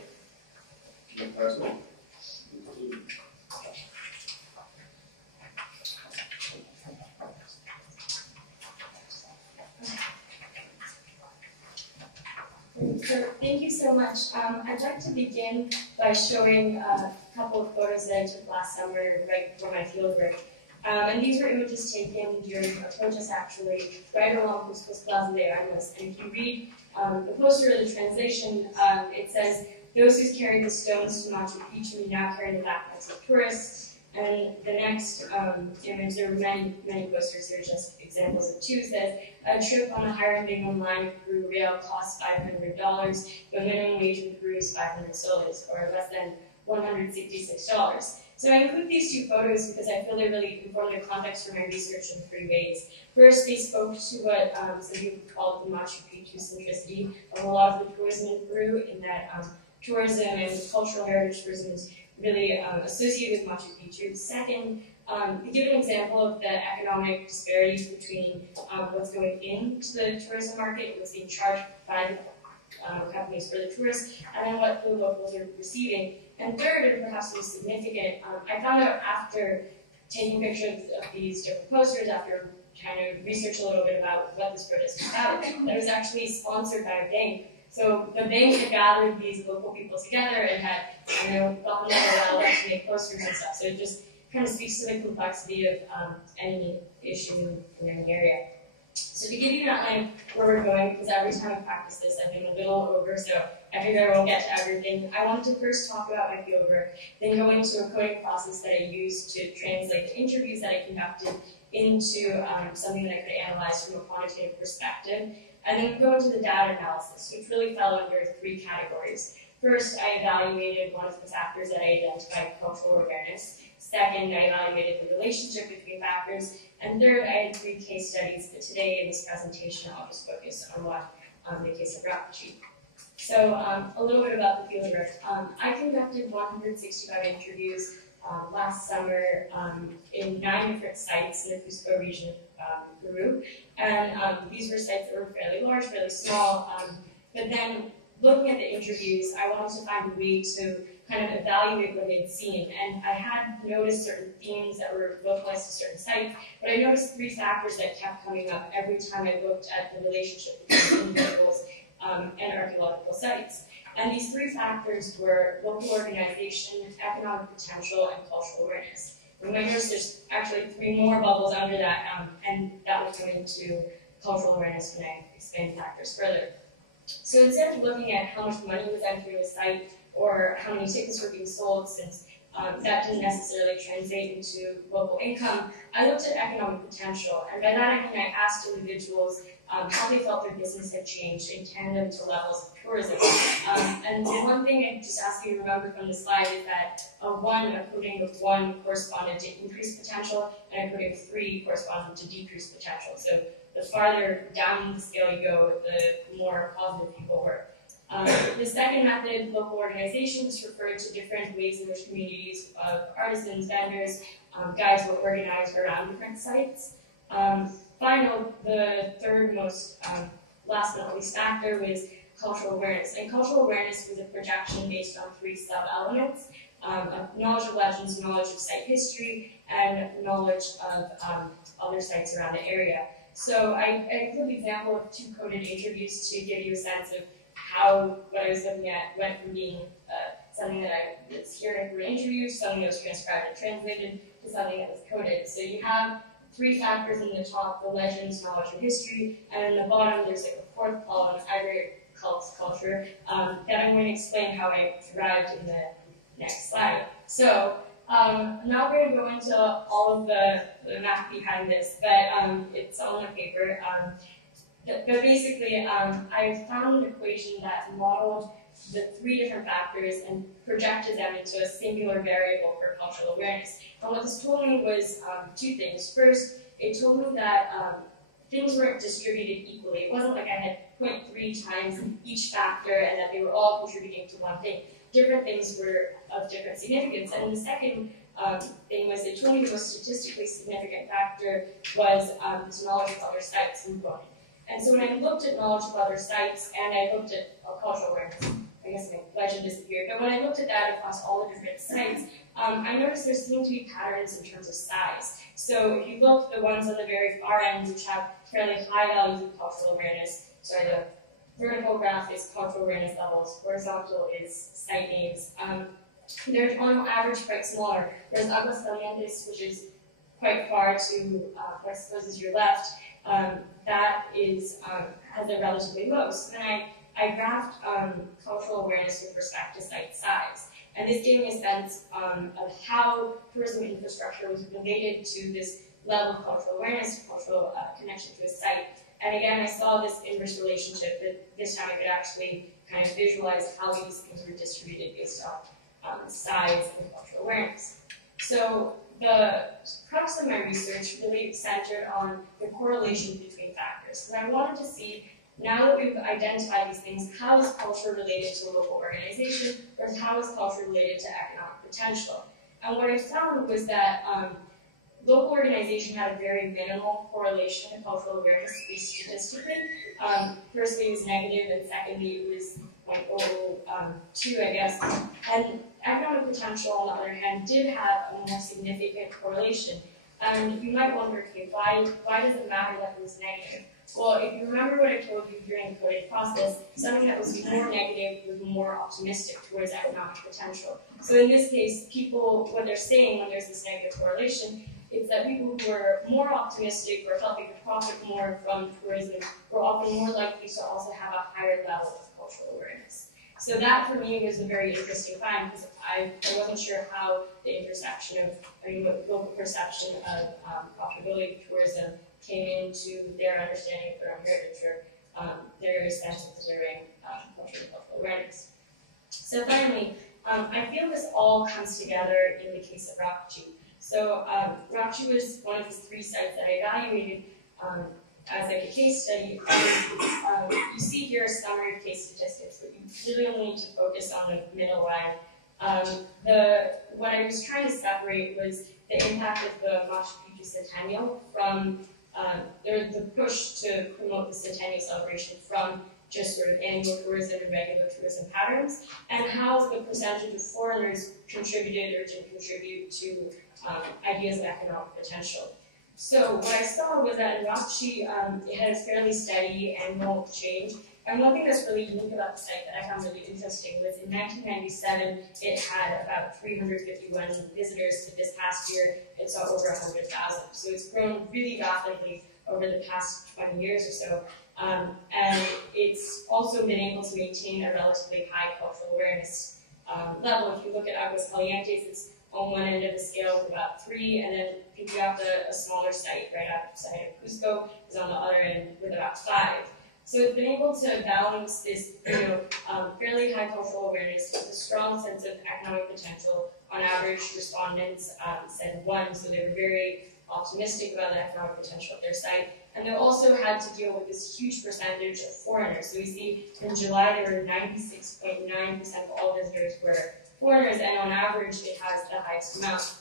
So thank you so much. I'd like to begin by showing a couple of photos that I took last summer right before my field work. And these were images taken during a protest actually right along Cusco's Plaza de Armas. And if you read the poster or the translation, it says, "Those who carried the stones to Machu Picchu now carry the backpacks of tourists." And the next image, there were many posters here, just examples of two, says, "A trip on the higher minimum line of Peru Rail costs $500, but minimum wage in Peru is 500 soles, or less than $166. So I include these two photos because I feel they really inform the context for my research in three ways. First, they spoke to what some people call the Machu Picchu centricity of a lot of the tourism in Peru, in that tourism and cultural heritage tourism is really associated with Machu Picchu. Second, they give an example of the economic disparities between what's going into the tourism market, what's being charged by the companies for the tourists, and then what the locals are receiving. And third, and perhaps most significant, I found out after taking pictures of these different posters, after trying to research a little bit about what this protest was about, that it was actually sponsored by a bank. So the bank had gathered these local people together and had, gotten them allowed to make posters and stuff. So it just kind of speaks to the complexity of any issue in any area. So to give you an outline of where we're going, because every time I practice this, I've been a little over, so I figure I won't get to everything. I wanted to first talk about my fieldwork, then go into a coding process that I used to translate the interviews that I conducted into something that I could analyze from a quantitative perspective, and then go into the data analysis, which really fell under three categories. First, I evaluated one of the factors that I identified, cultural awareness. Second, I evaluated the relationship between factors. And third, I had three case studies, but today in this presentation, I'll just focus on what the case of Rapachi. So a little bit about the fieldwork. I conducted 165 interviews last summer in 9 different sites in the Cusco region of Peru. And these were sites that were fairly large, fairly small. But then looking at the interviews, I wanted to find a way to kind of evaluate what they'd seen. And I had noticed certain themes that were localized to certain sites, but I noticed 3 factors that kept coming up every time I looked at the relationship between individuals and archaeological sites. And these 3 factors were local organization, economic potential, and cultural awareness. You might notice there's actually 3 more bubbles under that, and that will come into cultural awareness when I explain factors further. So instead of looking at how much money was entering the site or how many tickets were being sold, since that didn't necessarily translate into local income, I looked at economic potential. And by that I mean I asked individuals how they felt their business had changed in tandem to levels of tourism. And one thing I just ask you to remember from the slide is that a coding of 1 corresponded to increased potential, and a coding of 3 corresponded to decreased potential. So the farther down the scale you go, the more positive people were. The second method, local organization, just referred to different ways in which communities of artisans, vendors, guides were organized around different sites. The third most, last but not least factor was cultural awareness. And cultural awareness was a projection based on 3 sub-elements, knowledge of legends, knowledge of site history, and knowledge of other sites around the area. So I include the example of 2 coded interviews to give you a sense of how what I was looking at went from being something that I was hearing for an interview, something that was transcribed and translated, to something that was coded. So you have 3 factors in the top, the legends, knowledge, and history, and in the bottom there's like a 4th column, agriculture, that I'm going to explain how I derived in the next slide. So I'm not going to go into all of the math behind this, but it's on the paper. But basically, I found an equation that modeled the 3 different factors and projected them into a singular variable for cultural awareness. And what this told me was 2 things. First, it told me that things weren't distributed equally. It wasn't like I had 0.3 times each factor and that they were all contributing to one thing. Different things were of different significance. And the second thing was it told me the most statistically significant factor was this knowledge of other sites component. And so when I looked at knowledge of other sites and I looked at cultural awareness, I guess my legend disappeared, but when I looked at that across all the different sites, I noticed there seemed to be patterns in terms of size. So if you look, the ones on the very far end, which have fairly high values of cultural awareness, sorry, the vertical graph is cultural awareness levels, horizontal is site names. They're on average quite smaller, whereas Aguascalientes, which is quite far to, I suppose is your left, that is, has a relatively low. So then I graphed cultural awareness with respect to site size. And this gave me a sense of how tourism infrastructure was related to this level of cultural awareness, cultural connection to a site. And again, I saw this inverse relationship, but this time I could actually kind of visualize how these things were distributed based on size and cultural awareness. So the crux of my research really centered on the correlation between factors. And I wanted to see, now that we've identified these things, how is culture related to a local organization, or how is culture related to economic potential? And what I found was that local organization had a very minimal correlation to cultural awareness, at least statistically. Firstly, it was negative, and secondly, it was 0.02, I guess. And economic potential, on the other hand, did have a more significant correlation. And you might wonder, okay, why does it matter that it was negative? Well, if you remember what I told you during the coding process, something that was more negative was more optimistic towards economic potential. So in this case, people, what they're saying when there's this negative correlation, it's that people who were more optimistic or felt they could profit more from tourism were often more likely to also have a higher level of cultural awareness. So that for me was a very interesting find, because I wasn't sure how the intersection of, local perception of profitability of tourism came into their understanding of their own heritage, or their sense of considering cultural awareness. So finally, I feel this all comes together in the case of Rakuchu. So Rakuchu was one of the 3 sites that I evaluated as like a case study. You see here a summary of case statistics, but you really only need to focus on the middle line. What I was trying to separate was the impact of the Machu Picchu Centennial from the push to promote the Centennial celebration from just sort of annual tourism and regular tourism patterns, and how the percentage of foreigners contributed or didn't contribute to ideas of economic potential. So what I saw was that in Rapchi, it had a fairly steady annual change. And one thing that's really unique about the site that I found really interesting was in 1997, it had about 351 visitors. To this past year, it saw over 100,000. So it's grown really rapidly over the past 20 years or so. And it's also been able to maintain a relatively high cultural awareness level. If you look at Aguascalientes, it's on one end of the scale with about 3, and then if you have a smaller site right outside of Cusco, is on the other end with about 5. So it's been able to balance this, fairly high cultural awareness with a strong sense of economic potential. On average, respondents said 1, so they were very optimistic about the economic potential of their site. And they also had to deal with this huge percentage of foreigners. So we see in July there were 96.9% of all visitors were foreigners, and on average it has the highest amount.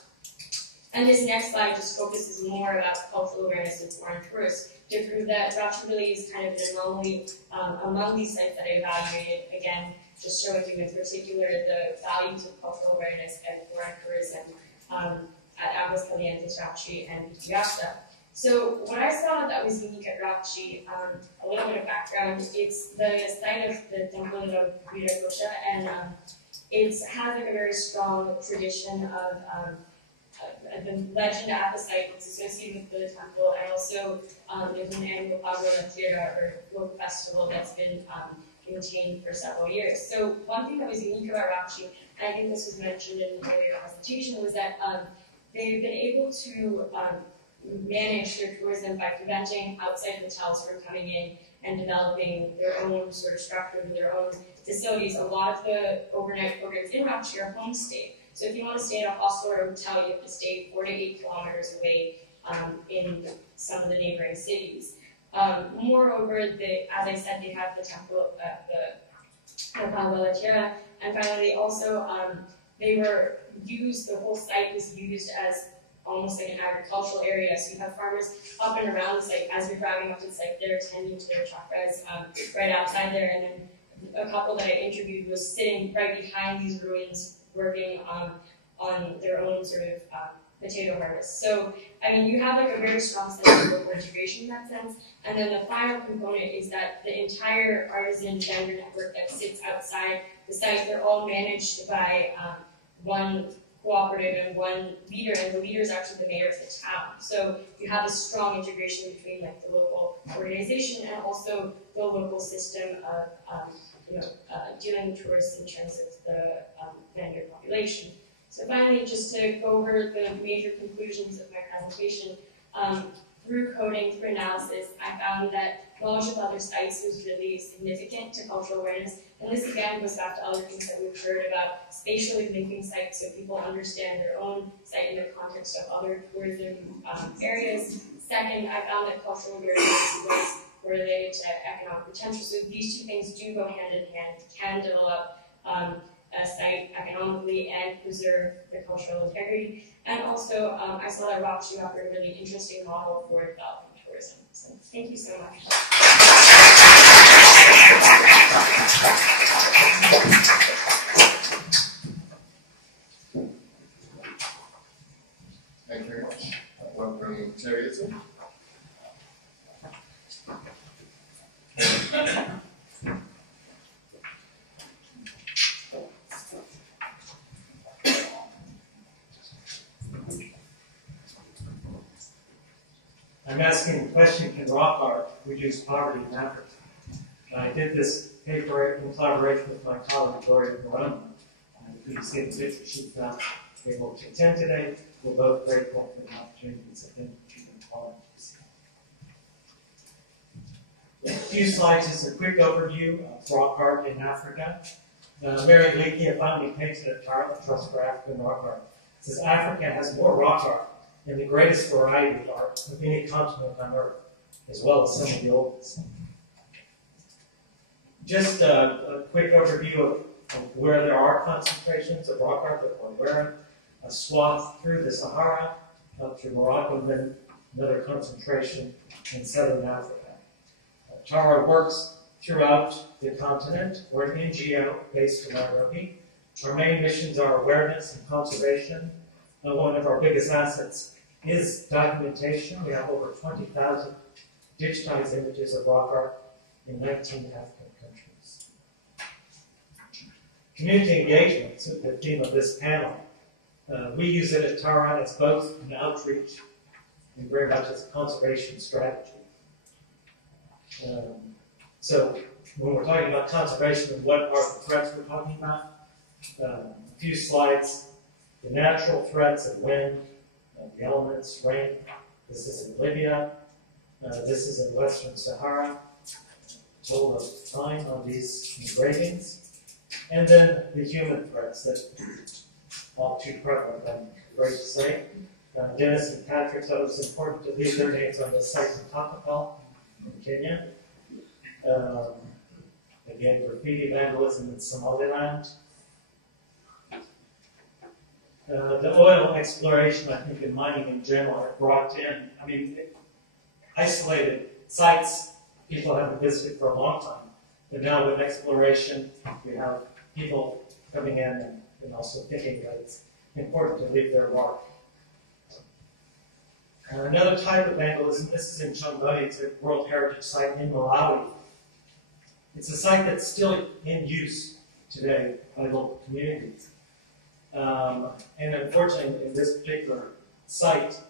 And this next slide just focuses more about cultural awareness of foreign tourists to prove that Rapchi really is kind of an anomaly among these sites that I evaluated. Again, just showing you in particular the values of cultural awareness and foreign tourism at Aguascalientes, Rapchi, and Villasta. So what I saw that was unique at Rapchi, a little bit of background, it's the site of the Templo de la Viracocha, and it has like a very strong tradition of the legend at the site that's associated with the temple, and also there's an annual Pago de la Tierra, or folk festival, that's been maintained for several years. So one thing that was unique about Rapchi, and I think this was mentioned in the earlier presentation, was that they've been able to manage their tourism by preventing outside hotels from coming in and developing their own sort of structure, their own facilities. A lot of the overnight programs in Rapchi are homestay. So if you want to stay in a hostel or a hotel, you have to stay 4 to 8 kilometers away in some of the neighboring cities. Moreover, as I said, they have the temple, the Pago de la Tierra, and finally also the whole site was used as almost like an agricultural area. So you have farmers up and around the site. As you're driving up to the site, they're tending to their chakras right outside there. And then a couple that I interviewed was sitting right behind these ruins, working on their own sort of potato harvest. So, I mean, you have like a very strong sense of local integration in that sense. And then the final component is that the entire artisan vendor network that sits outside the site, they're all managed by one cooperative and one leader, and the leader is actually the mayor of the town. So you have a strong integration between like the local organization and also the local system of dealing with tourists in terms of the vendor population. So finally, just to go over the major conclusions of my presentation, through coding, through analysis, I found that knowledge of other sites was really significant to cultural awareness. And this again goes back to other things that we've heard about spatially linking sites so people understand their own site in the context of other tourism areas. Second, I found that cultural awareness was related to economic potential. So these two things do go hand in hand, can develop a site economically and preserve the cultural integrity. And also, I saw that Rapchi offered a really interesting model for developing tourism. So thank you so much. Thank you very much. Welcome, Terry Little. I'm asking the question, can rock art reduce poverty in Africa? I did this paper in collaboration with my colleague, Gloria Corona. You can see the picture she's not able to attend today. We're both grateful for the opportunities that she's been calling us. A few slides, just a quick overview of rock art in Africa. Mary Leakey, a founding patron at Trust for African Rock Art, says Africa has more rock art and the greatest variety of art of any continent on Earth, as well as some of the oldest. Just a quick overview of where there are concentrations of rock art that we're wearing. A swath through the Sahara, up through Morocco, and then another concentration in southern Africa. Tara works throughout the continent. We're an NGO based in Nairobi. Our main missions are awareness and conservation. One of our biggest assets is documentation. We have over 20,000 digitized images of rock art in 19 African countries. Community engagement is the theme of this panel. We use it at Tara as both an outreach and very much as a conservation strategy. So when we're talking about conservation and what are the threats we're talking about, a few slides. The natural threats of wind, the elements, rain. This is in Libya. This is in Western Sahara. Total of time on these engravings. And then the human threats that all too prevalent, I'm afraid to say. Dennis and Patrick thought it was important to leave their names on the site in Takapal in Kenya. Again, graffiti vandalism in Somaliland. The oil exploration, I think, and mining in general are brought in. I mean, isolated sites people haven't visited for a long time. But now with exploration, we have people coming in and also thinking that it's important to leave their mark. Another type of vandalism, this is in Chonburi, it's a World Heritage Site in Malawi. It's a site that's still in use today by local communities. And unfortunately, in this particular site,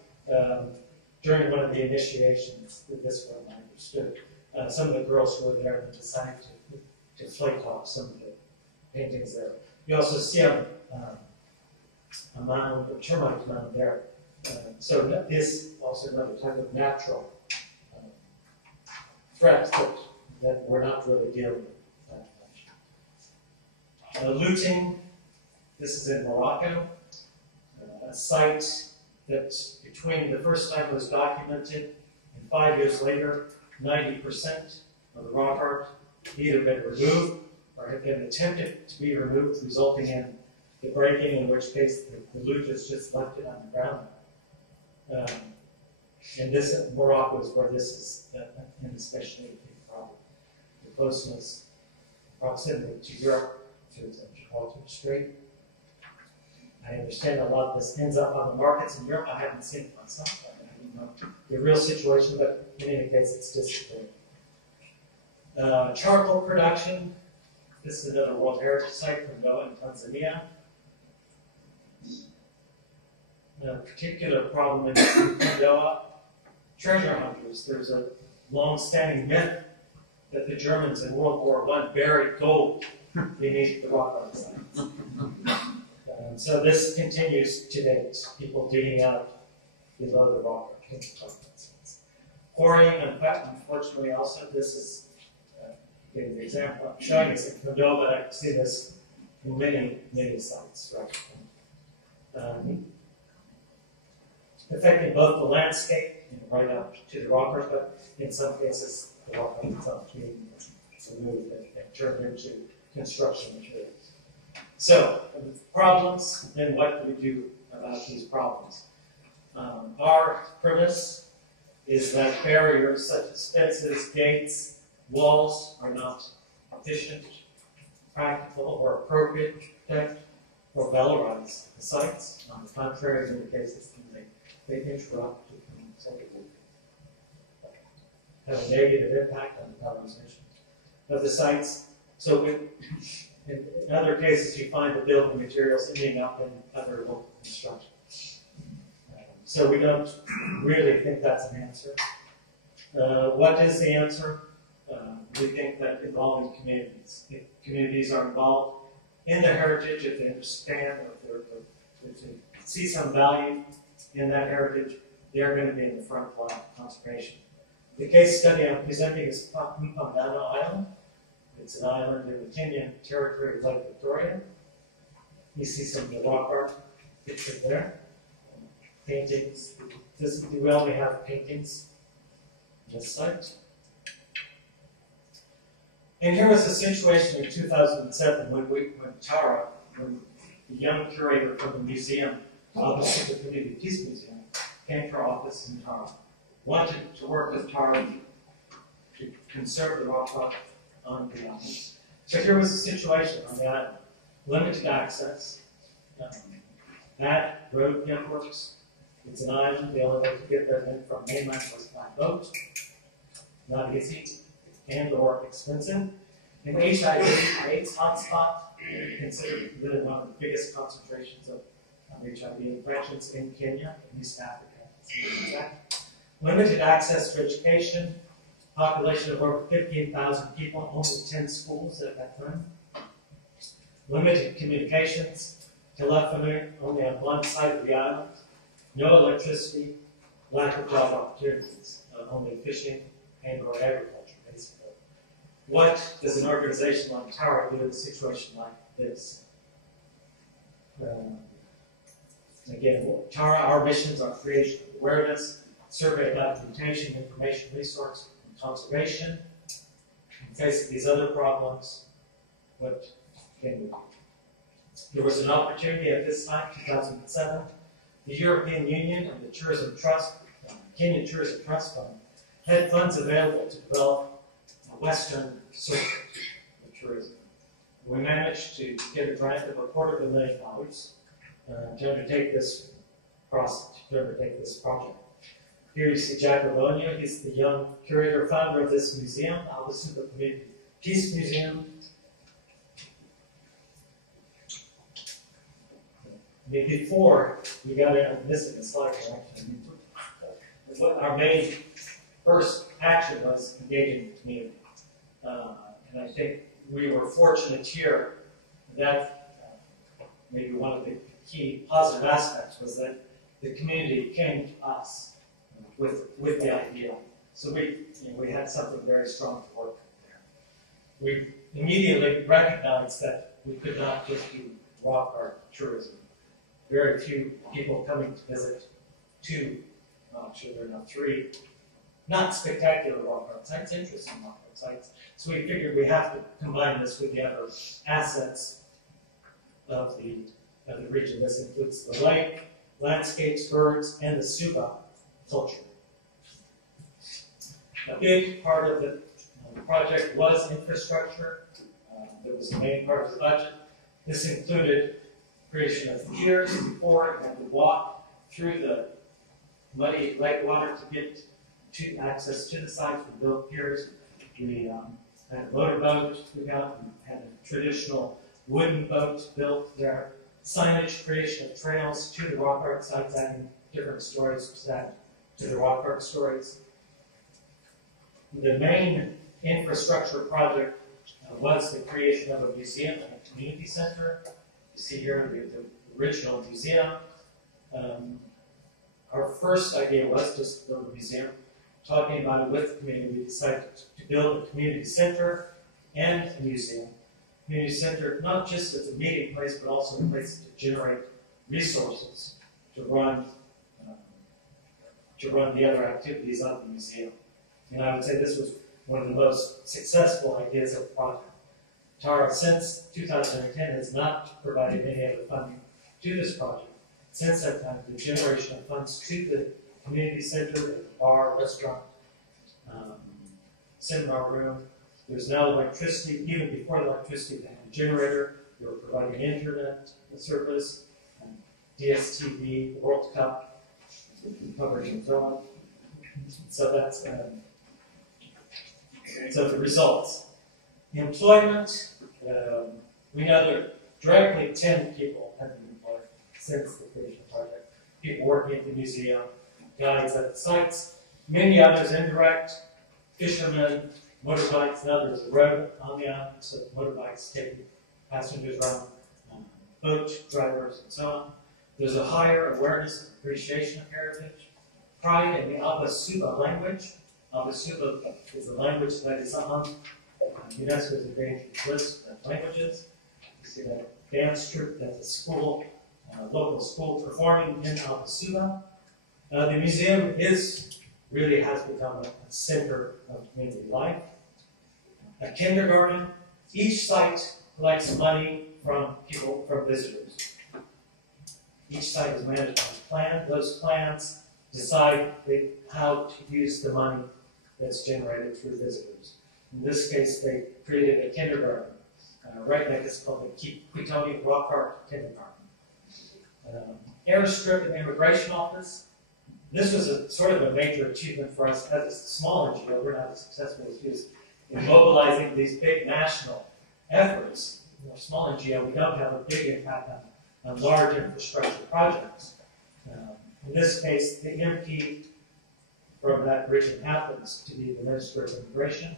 during one of the initiations, this one I understood, some of the girls who were there decided to flake off some of the paintings there. You also see a mound, a termite mound there. So that is also another type of natural threat that we're not really dealing with that much. Looting. This is in Morocco, a site that between the first time it was documented and 5 years later, 90% of the rock art either been removed or have been attempted to be removed, resulting in the breaking, in which case the loot is just left it on the ground. And this, Morocco is where this is an especially big problem. The closeness, proximity to Europe, to the Gibraltar Strait. I understand a lot of this ends up on the markets in Europe. I haven't seen it myself. I don't know the real situation, but in any case, it's disappearing. Charcoal production. This is another World Heritage Site from Goa in Tanzania. A particular problem in Goa, treasure hunters. There's a long-standing myth that the Germans in World War I buried gold beneath the rock art site. So this continues to date, people digging out below the rock art. Quarrying, unfortunately, also, this is the example I'm showing is in Kondo, but I've seen this in many, many sites, right? Affecting both the landscape, right up to the rock art, but in some cases, the rock art itself being removed and turned into construction materials. So, problems, then what do we do about these problems? Our premise is that barriers such as fences, gates, walls are not efficient, practical, or appropriate to protect or valorize the sites. On the contrary, in the cases they interrupt, have a negative impact on the valorization of the sites. So in other cases, you find the building materials ending up in other local construction. So we don't really think that's an answer. What is the answer? We think that involving communities. If communities are involved in their heritage, if they understand, or if they see some value in that heritage, they're going to be in the front line of conservation. The case study I'm presenting is Mpambano Island. It's an island in the Kenyan territory of Lake Victoria. You see some of the rock art pictured there. Paintings. We only have paintings on this site. And here was the situation in 2007 when Tara, when the young curator from the museum, opposite the Community Peace Museum, came to our office in Tara, wanted to work with Tara to conserve the rock art on the island. So here was a situation on the island. Limited access, bad road networks. It's an island, the only way to get there then from mainland was by boat. Not easy and or expensive. An HIV/AIDS hotspot, considered really one of the biggest concentrations of HIV infections in Kenya, in East Africa. Limited access to education, population of over 15,000 people, only 10 schools at that time. Limited communications, telephony only on one side of the island, no electricity, lack of job opportunities, only fishing and or agriculture, basically. What does an organization like Tara do in a situation like this? Again, Tara, our missions are creation of awareness, survey documentation, information resource, and conservation. In face of these other problems, what can we do? There was an opportunity at this time, 2007. The European Union and the Tourism Trust, Kenya Tourism Trust Fund, had funds available to develop a Western circuit of tourism. We managed to get a grant of $250,000 to undertake this process, to undertake this project. Here you see Jack Bologna. He's the young curator, founder of this museum, Albasuba Community Peace Museum. Before we got in, I'm missing a slide here, actually. Our main first action was engaging the community. And I think we were fortunate here that maybe one of the key positive aspects was that the community came to us with the idea. So we had something very strong to work with there. We immediately recognized that we could not just do rock art tourism. Very few people coming to visit three, not spectacular rock art sites, interesting rock art sites. So we figured we have to combine this with the other assets of the region. This includes the lake, landscapes, birds, and the Suba culture. A big part of the project was infrastructure. That was the main part of the budget. This included creation of piers before you had to walk through the muddy lake water to get to access to the site. We built piers. We had a motorboat. We had a traditional wooden boat built there. Signage, creation of trails to the rock art sites, adding different stories to the rock art stories. The main infrastructure project was the creation of a museum and a community center. You see here the original museum. Our first idea was just to build a museum. Talking about it with the community, we decided to build a community center and a museum. Community center, not just as a meeting place, but also a place to generate resources to run the other activities of the museum. And I would say this was one of the most successful ideas of the project. Tara, since 2010, has not provided any other funding to this project. Since that time, the generation of funds to the community center, the bar, restaurant, seminar room. There's now electricity. Even before the electricity, they had a generator. They were providing internet service, DSTV, the World Cup coverage, and so on. So that's so the results. Employment. We know that directly 10 people have been employed since the creation project. People working at the museum, guides at the sites, many others indirect, fishermen, motorbikes, now there's a road on the island, so motorbikes taking passengers around, boat drivers, and so on. There's a higher awareness and appreciation of heritage, pride in the Apsara language. Apsara is a language that is on UNESCO's endangered list of languages. You see that dance troupe, that's a school, local school performing in Apsara. The museum really has become a center of community life. A kindergarten. Each site collects money from people, from visitors. Each site is managed by a plan. Those plans decide how to use the money that's generated through visitors. In this case, they created a kindergarten. Right next, it's called the Quitonian Rock Art Kindergarten. Airstrip and Immigration Office. This was a sort of a major achievement for us as a small NGO. We're not as successful as you in mobilizing these big national efforts. We're a small NGO, we don't have a big impact on large infrastructure projects. In this case, the MP from that region happens to be the Minister of Immigration.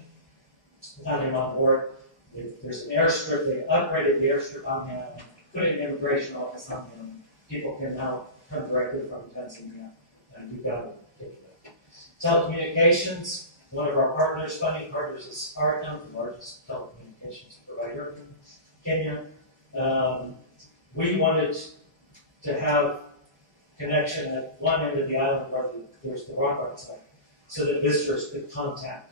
Without him on board, there's an airstrip. They upgraded the airstrip on him, put an immigration office on him. People can now come directly from Tanzania and Uganda in particular. Telecommunications, one of our partners, funding partners, is Airtel, the largest telecommunications provider in Kenya. We wanted to have connection at one end of the island where there's the rock art site, so that visitors could contact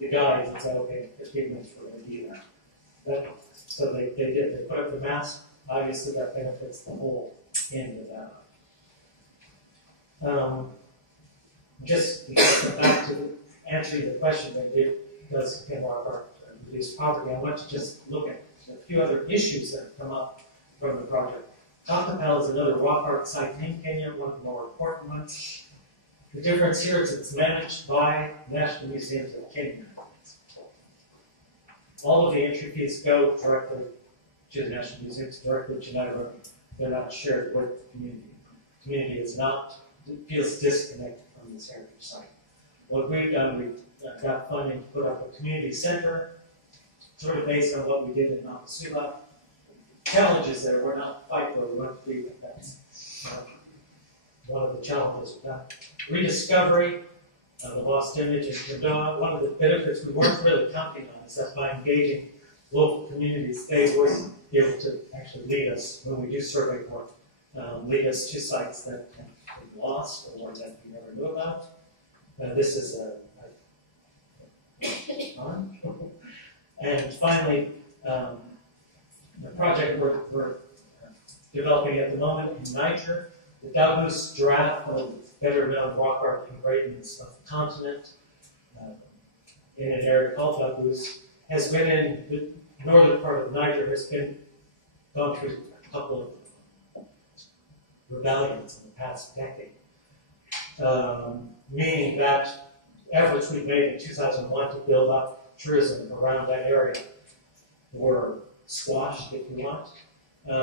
the guides and say, okay, there's 15 minutes for a be there. So they did. They put up the mast. Obviously, that benefits the whole end of that. Just to come back to answering the question that does rock art reduce poverty, I want to just look at a few other issues that have come up from the project. Kakapel is another rock art site in Kenya, one of the more important ones. The difference here is it's managed by National Museums of Kenya. All of the entry fees go directly to the National Museums, directly to Nairobi. They're not shared with the community. The community is not, feels disconnected from this heritage site. What we've done, we've got funding to put up a community center, sort of based on what we did in Apsara. Challenges there, we're not quite where we want to be, but that's one of the challenges with that. Rediscovery of the lost image in Kondoa. One of the benefits we weren't really counting on is that by engaging local communities, they would be able to actually lead us, when we do survey work, lead us to sites that have been lost or that we never knew about. This is and finally, the project we're developing at the moment in Niger, the Dabus giraffe, one of the better known rock art engravings of the continent, in an area called Dabus, has been in the northern part of Niger, has gone through a couple of rebellions in the past decade. Meaning that efforts we made in 2001 to build up tourism around that area were squashed, if you want.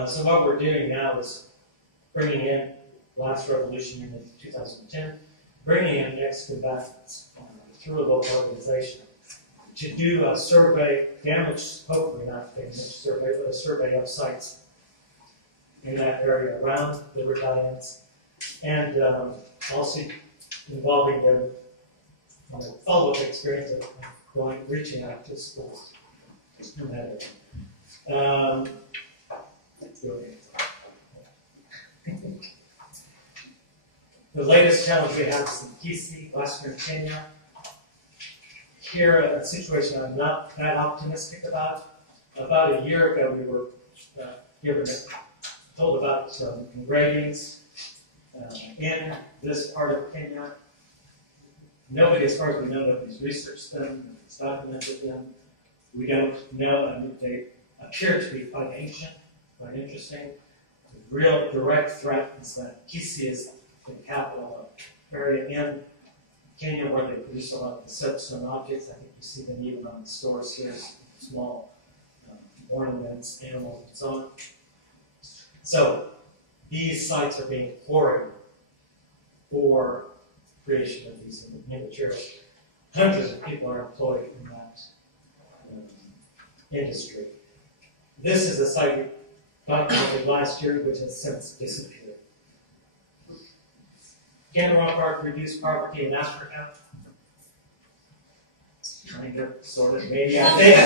So what we're doing now is bringing in, last revolution in 2010, bringing in ex-combatants through a local organization to do a survey, damaged, hopefully not damaged survey, but a survey of sites in that area around the rebellions, and also involving them in a follow-up experience of reaching out to schools in that area. The latest challenge we have is in Kisii, Western Kenya. Here, a situation I'm not that optimistic about. About a year ago, we were told about some engravings in this part of Kenya. Nobody, as far as we know, nobody's researched them, nobody's documented them. We don't know, and they appear to be quite ancient, quite interesting. The real direct threat is that Kisii is the capital of area in Kenya where they produce a lot of the soapstone objects. I think you see them even on the stores here, small ornaments, animals, and so on. So these sites are being quarried for creation of these new materials. Hundreds of people are employed in that industry. This is a site we documented last year, which has since disappeared. Can rock art reduce poverty in Africa? Kind of, sort of, maybe, I think.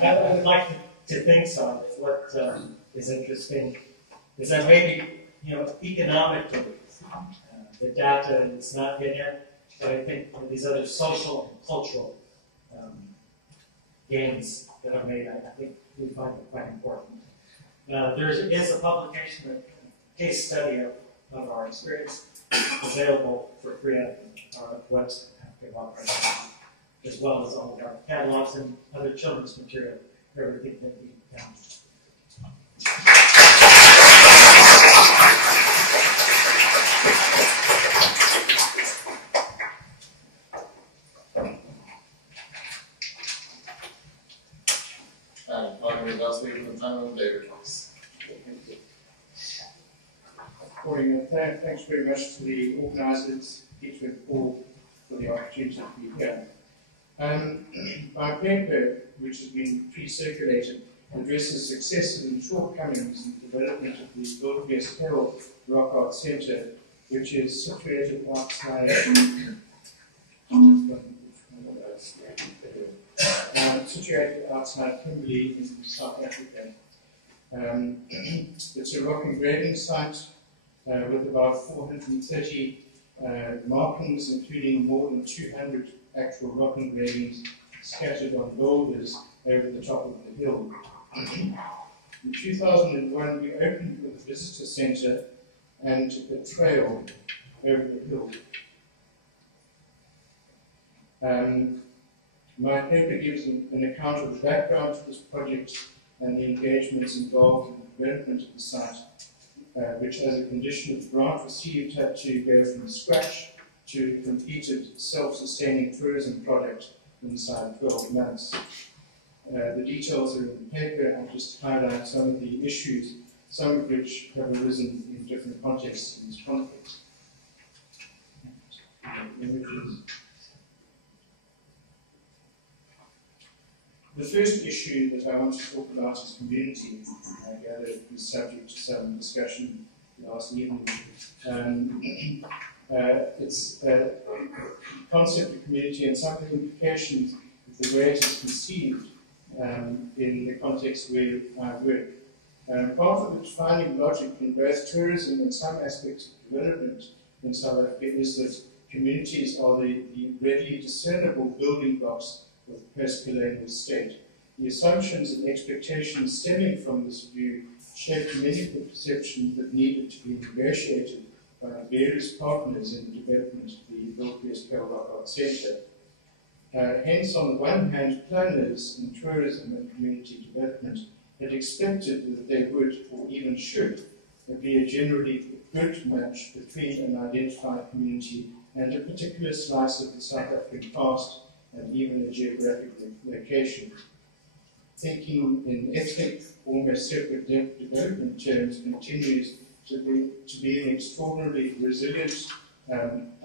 I would like to think so. What is interesting is that maybe, economically, the data is not yet in, but I think these other social and cultural gains that are made, I think we find it quite important. There is a publication, a case study of our experience available for free at our website. as well as all of our catalogs and other children's material, everything that we found. And finally, last week with the panel, David Thomas. Morning, and thanks very much to the organisers, Peter and Paul, for the opportunity to be here. My paper, which has been pre-circulated, addresses successes and shortcomings in the development of the Gould Rock Art Centre, which is situated outside Kimberley in South Africa. It's a rock engraving site with about 430 markings, including more than 200 actual rock engravings scattered on boulders over the top of the hill. In 2001, we opened with a visitor centre and a trail over the hill. My paper gives an account of the background to this project and the engagements involved in the development of the site, which, as a condition of the grant received, had to go from scratch to a completed self-sustaining tourism project inside 12 months. The details are in the paper. I'll just highlight some of the issues, some of which have arisen in different contexts in this conflict. The first issue that I want to talk about is community. I gather it was subject to some discussion last evening. It's the concept of community and some of the implications of the way it is conceived in the context where I work. Part of the defining logic in both tourism and some aspects of development in South Africa is that communities are the readily discernible building blocks of the post-colonial state. The assumptions and expectations stemming from this view shaped many of the perceptions that needed to be negotiated by various partners in the development of the Wilkes Rock Art Centre. Hence, on the one hand, planners in tourism and community development had expected that they would, or even should, be a generally good match between an identified community and a particular slice of the South African past and even a geographical location. Thinking in ethnic, almost separate development terms continues to be an extraordinarily resilient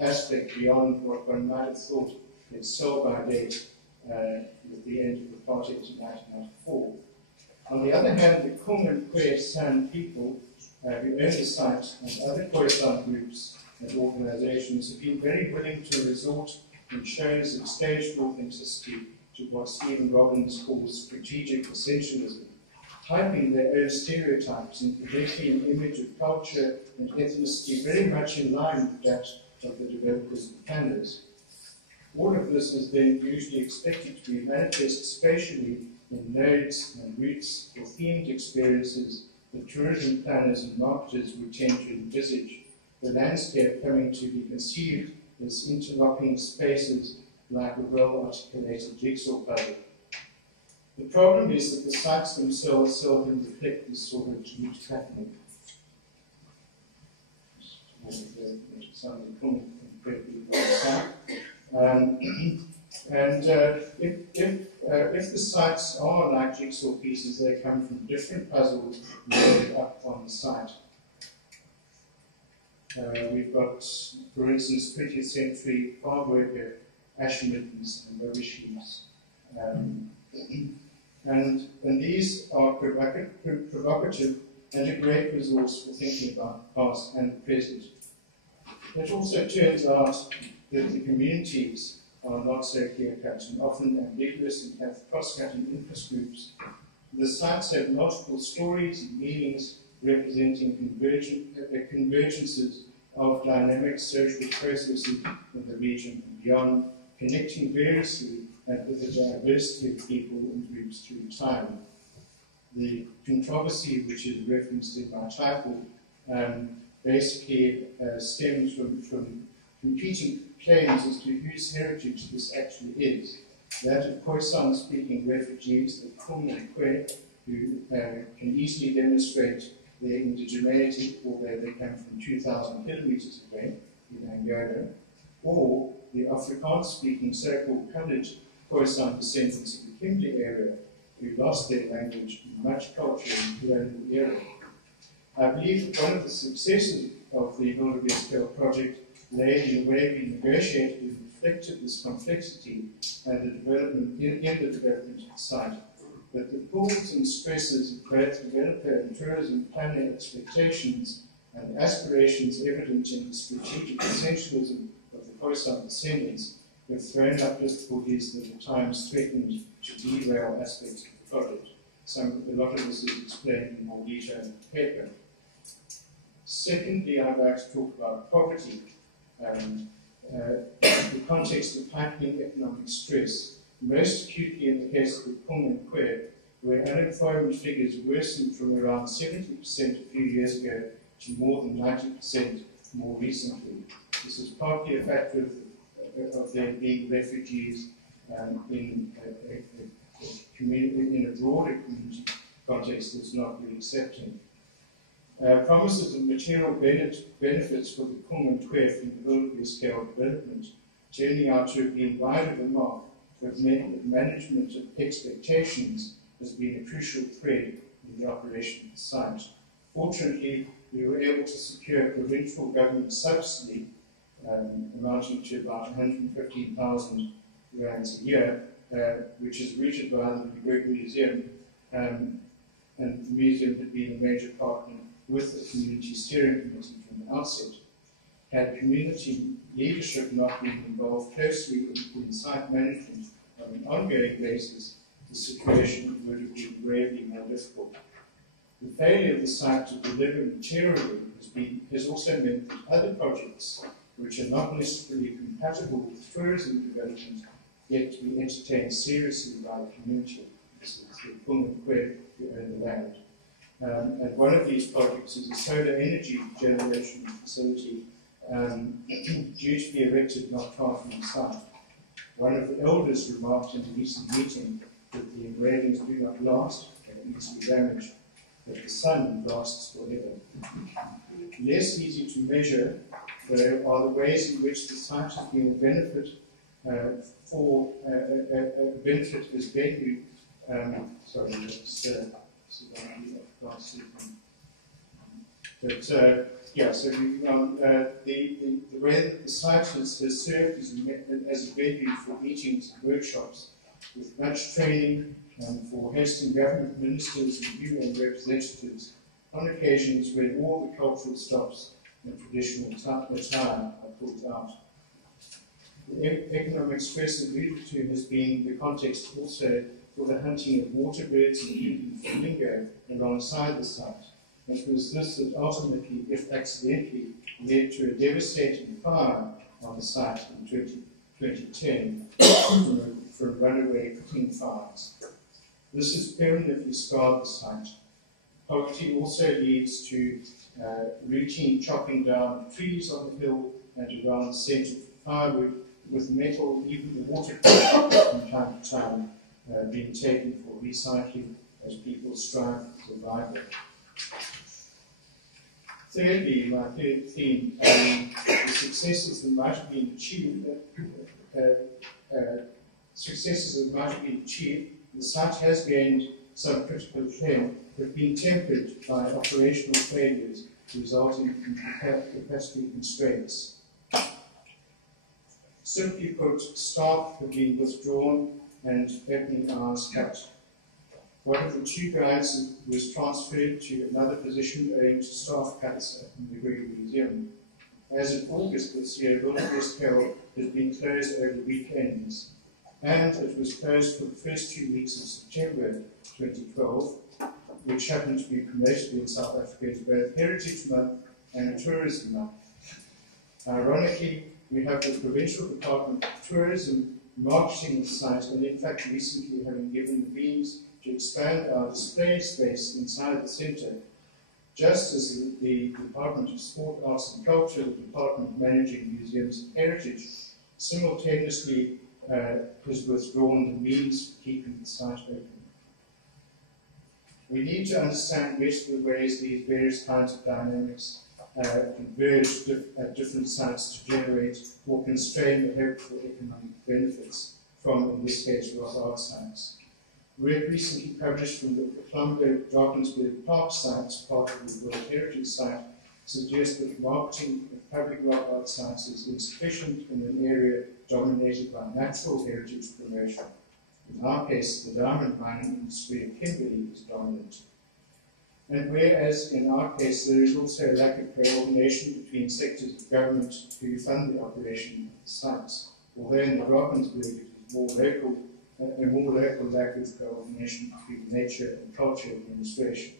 aspect beyond what one might have thought its sell-by date with the end of the apartheid in 1994. On the other hand, the Kung and Kwe San people who own the site and other Khoisan groups and organizations have been very willing to resort in shows of staged authenticity to what Stephen Robbins calls strategic essentialism, hyping their own stereotypes and projecting an image of culture and ethnicity very much in line with that of the developers and planners. All of this is then usually expected to be manifest spatially in nodes and routes or themed experiences that tourism planners and marketers would tend to envisage, the landscape coming to be conceived as interlocking spaces like a well-articulated jigsaw puzzle. The problem is that the sites themselves seldom reflect this sort of route pattern. If the sites are like jigsaw pieces, they come from different puzzles loaded up on the site. We've got, for instance, 20th century farm worker ash middens and rubbish heaps. And these are provocative and a great resource for thinking about past and present. It also turns out that the communities are not so clear-cut and often ambiguous and have cross-cutting interest groups. The sites have multiple stories and meanings representing convergences of dynamic social processes in the region and beyond, connecting variously and with a diversity of people and groups through time. The controversy, which is referenced in my title, basically stems from competing claims as to whose heritage this actually is. that of Khoisan-speaking refugees, the Kum and Kwe, who can easily demonstrate their indigeneity, although they come from 2,000 kilometers away in Angola, or the Afrikaans-speaking so-called coloured Khoisan descendants of the Kimberley area, who lost their language in much culture in the colonial era. I believe that one of the successes of the Bewley Scale project lay in the way we negotiated and reflected this complexity and the development in the development of the site. But the pulls and stresses of both developer and tourism planner expectations and aspirations evident in the strategic essentialism of the Khoisan descendants have thrown up difficulties that at times threatened to derail aspects of the project. A lot of this is explained in more detail in the paper. Secondly, I'd like to talk about poverty. In the context of heightening economic stress, most acutely in the case of the Kum and Kwe, where unemployment figures worsened from around 70% a few years ago to more than 90% more recently. This is partly a factor of there being refugees in a broader community context that's not really accepting. Promises of material benefits for the Kum and Kwe from the Bewley scale development turning out to have been wide of the mark have meant that management of expectations has been a crucial thread in the operation of the site. Fortunately, we were able to secure provincial government subsidy amounting to about 115,000 rands a year, which is routed via the Great Museum, and the museum had been a major partner with the community steering committee from the outset. Had community leadership not been involved closely in site management on an ongoing basis, the situation would have been gravely more difficult. The failure of the site to deliver materially has also meant that other projects, which are not necessarily compatible with tourism development, yet to be entertained seriously by the community. This is the Kum and Kwe who own the land. And one of these projects is a solar energy generation facility due to be erected not far from the site. One of the elders remarked in a recent meeting that the engravings do not last, they easily damaged, but the sun lasts forever. Less easy to measure, though, are the ways in which the site has been a benefit as venue. Sorry, yeah, so the way that the site has served as a venue for meetings and workshops, with much training for hosting government ministers and UN representatives on occasions when all the cultural stops and traditional attire are pulled out. The economic stress alluded to has been the context also for the hunting of water birds and Indian flamingo alongside the site. It was this that ultimately, if accidentally, led to a devastating fire on the site in 2010 from runaway cooking fires. This has permanently scarred the site. Poverty also leads to routine chopping down of trees on the hill and around the centre for firewood, with metal, even the water from time to time, being taken for recycling as people strive for survival. Thirdly, my third theme, the successes that might have been achieved, the site has gained some critical acclaim, but been tempered by operational failures resulting in capacity constraints. Simply put, staff have been withdrawn and opening hours cut. One of the two guides was transferred to another position owing to staff cuts at the Great Museum. As of August this year, Bewley Scale has been closed over weekends, and it was closed for the first 2 weeks of September 2012, which happened to be promoted in South Africa as both Heritage Month and Tourism Month. Ironically, we have the Provincial Department of Tourism marketing the site, and in fact recently having given the means to expand our display space inside the centre, just as the Department of Sport, Arts and Culture, the department managing museums and heritage, simultaneously has withdrawn the means for keeping the site open. We need to understand better the ways these various kinds of dynamics converge at different sites to generate or constrain the hopeful economic benefits from, in this case, rock art sites. Work recently published from the Colombo Drakensberg Park sites, part of the World Heritage Site, suggests that marketing of public rock art sites is insufficient in an area dominated by natural heritage promotion. In our case, the diamond mining industry of Kimberley is dominant. And whereas in our case there is also a lack of coordination between sectors of government who fund the operation of the sites, although in the Drakensberg it is a more local lack of coordination between nature and culture administration.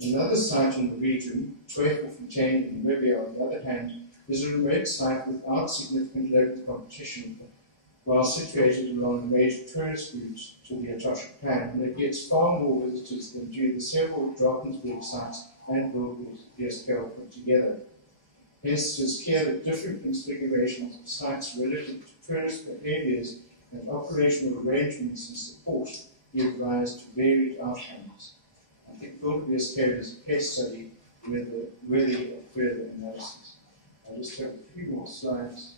Another site in the region, Tweefontein in Namibia, on the other hand, is a remote site without significant local competition, while situated along the major tourist routes to the Etosha Plain, and it gets far more visitors than do the several Drakensberg sites and Gould put together. Hence, it is clear that different configurations of sites relative to tourist behaviours and operational arrangements and support give rise to varied outcomes. I think Wildebeest Code is a case study worthy of further analysis. I'll just have a few more slides.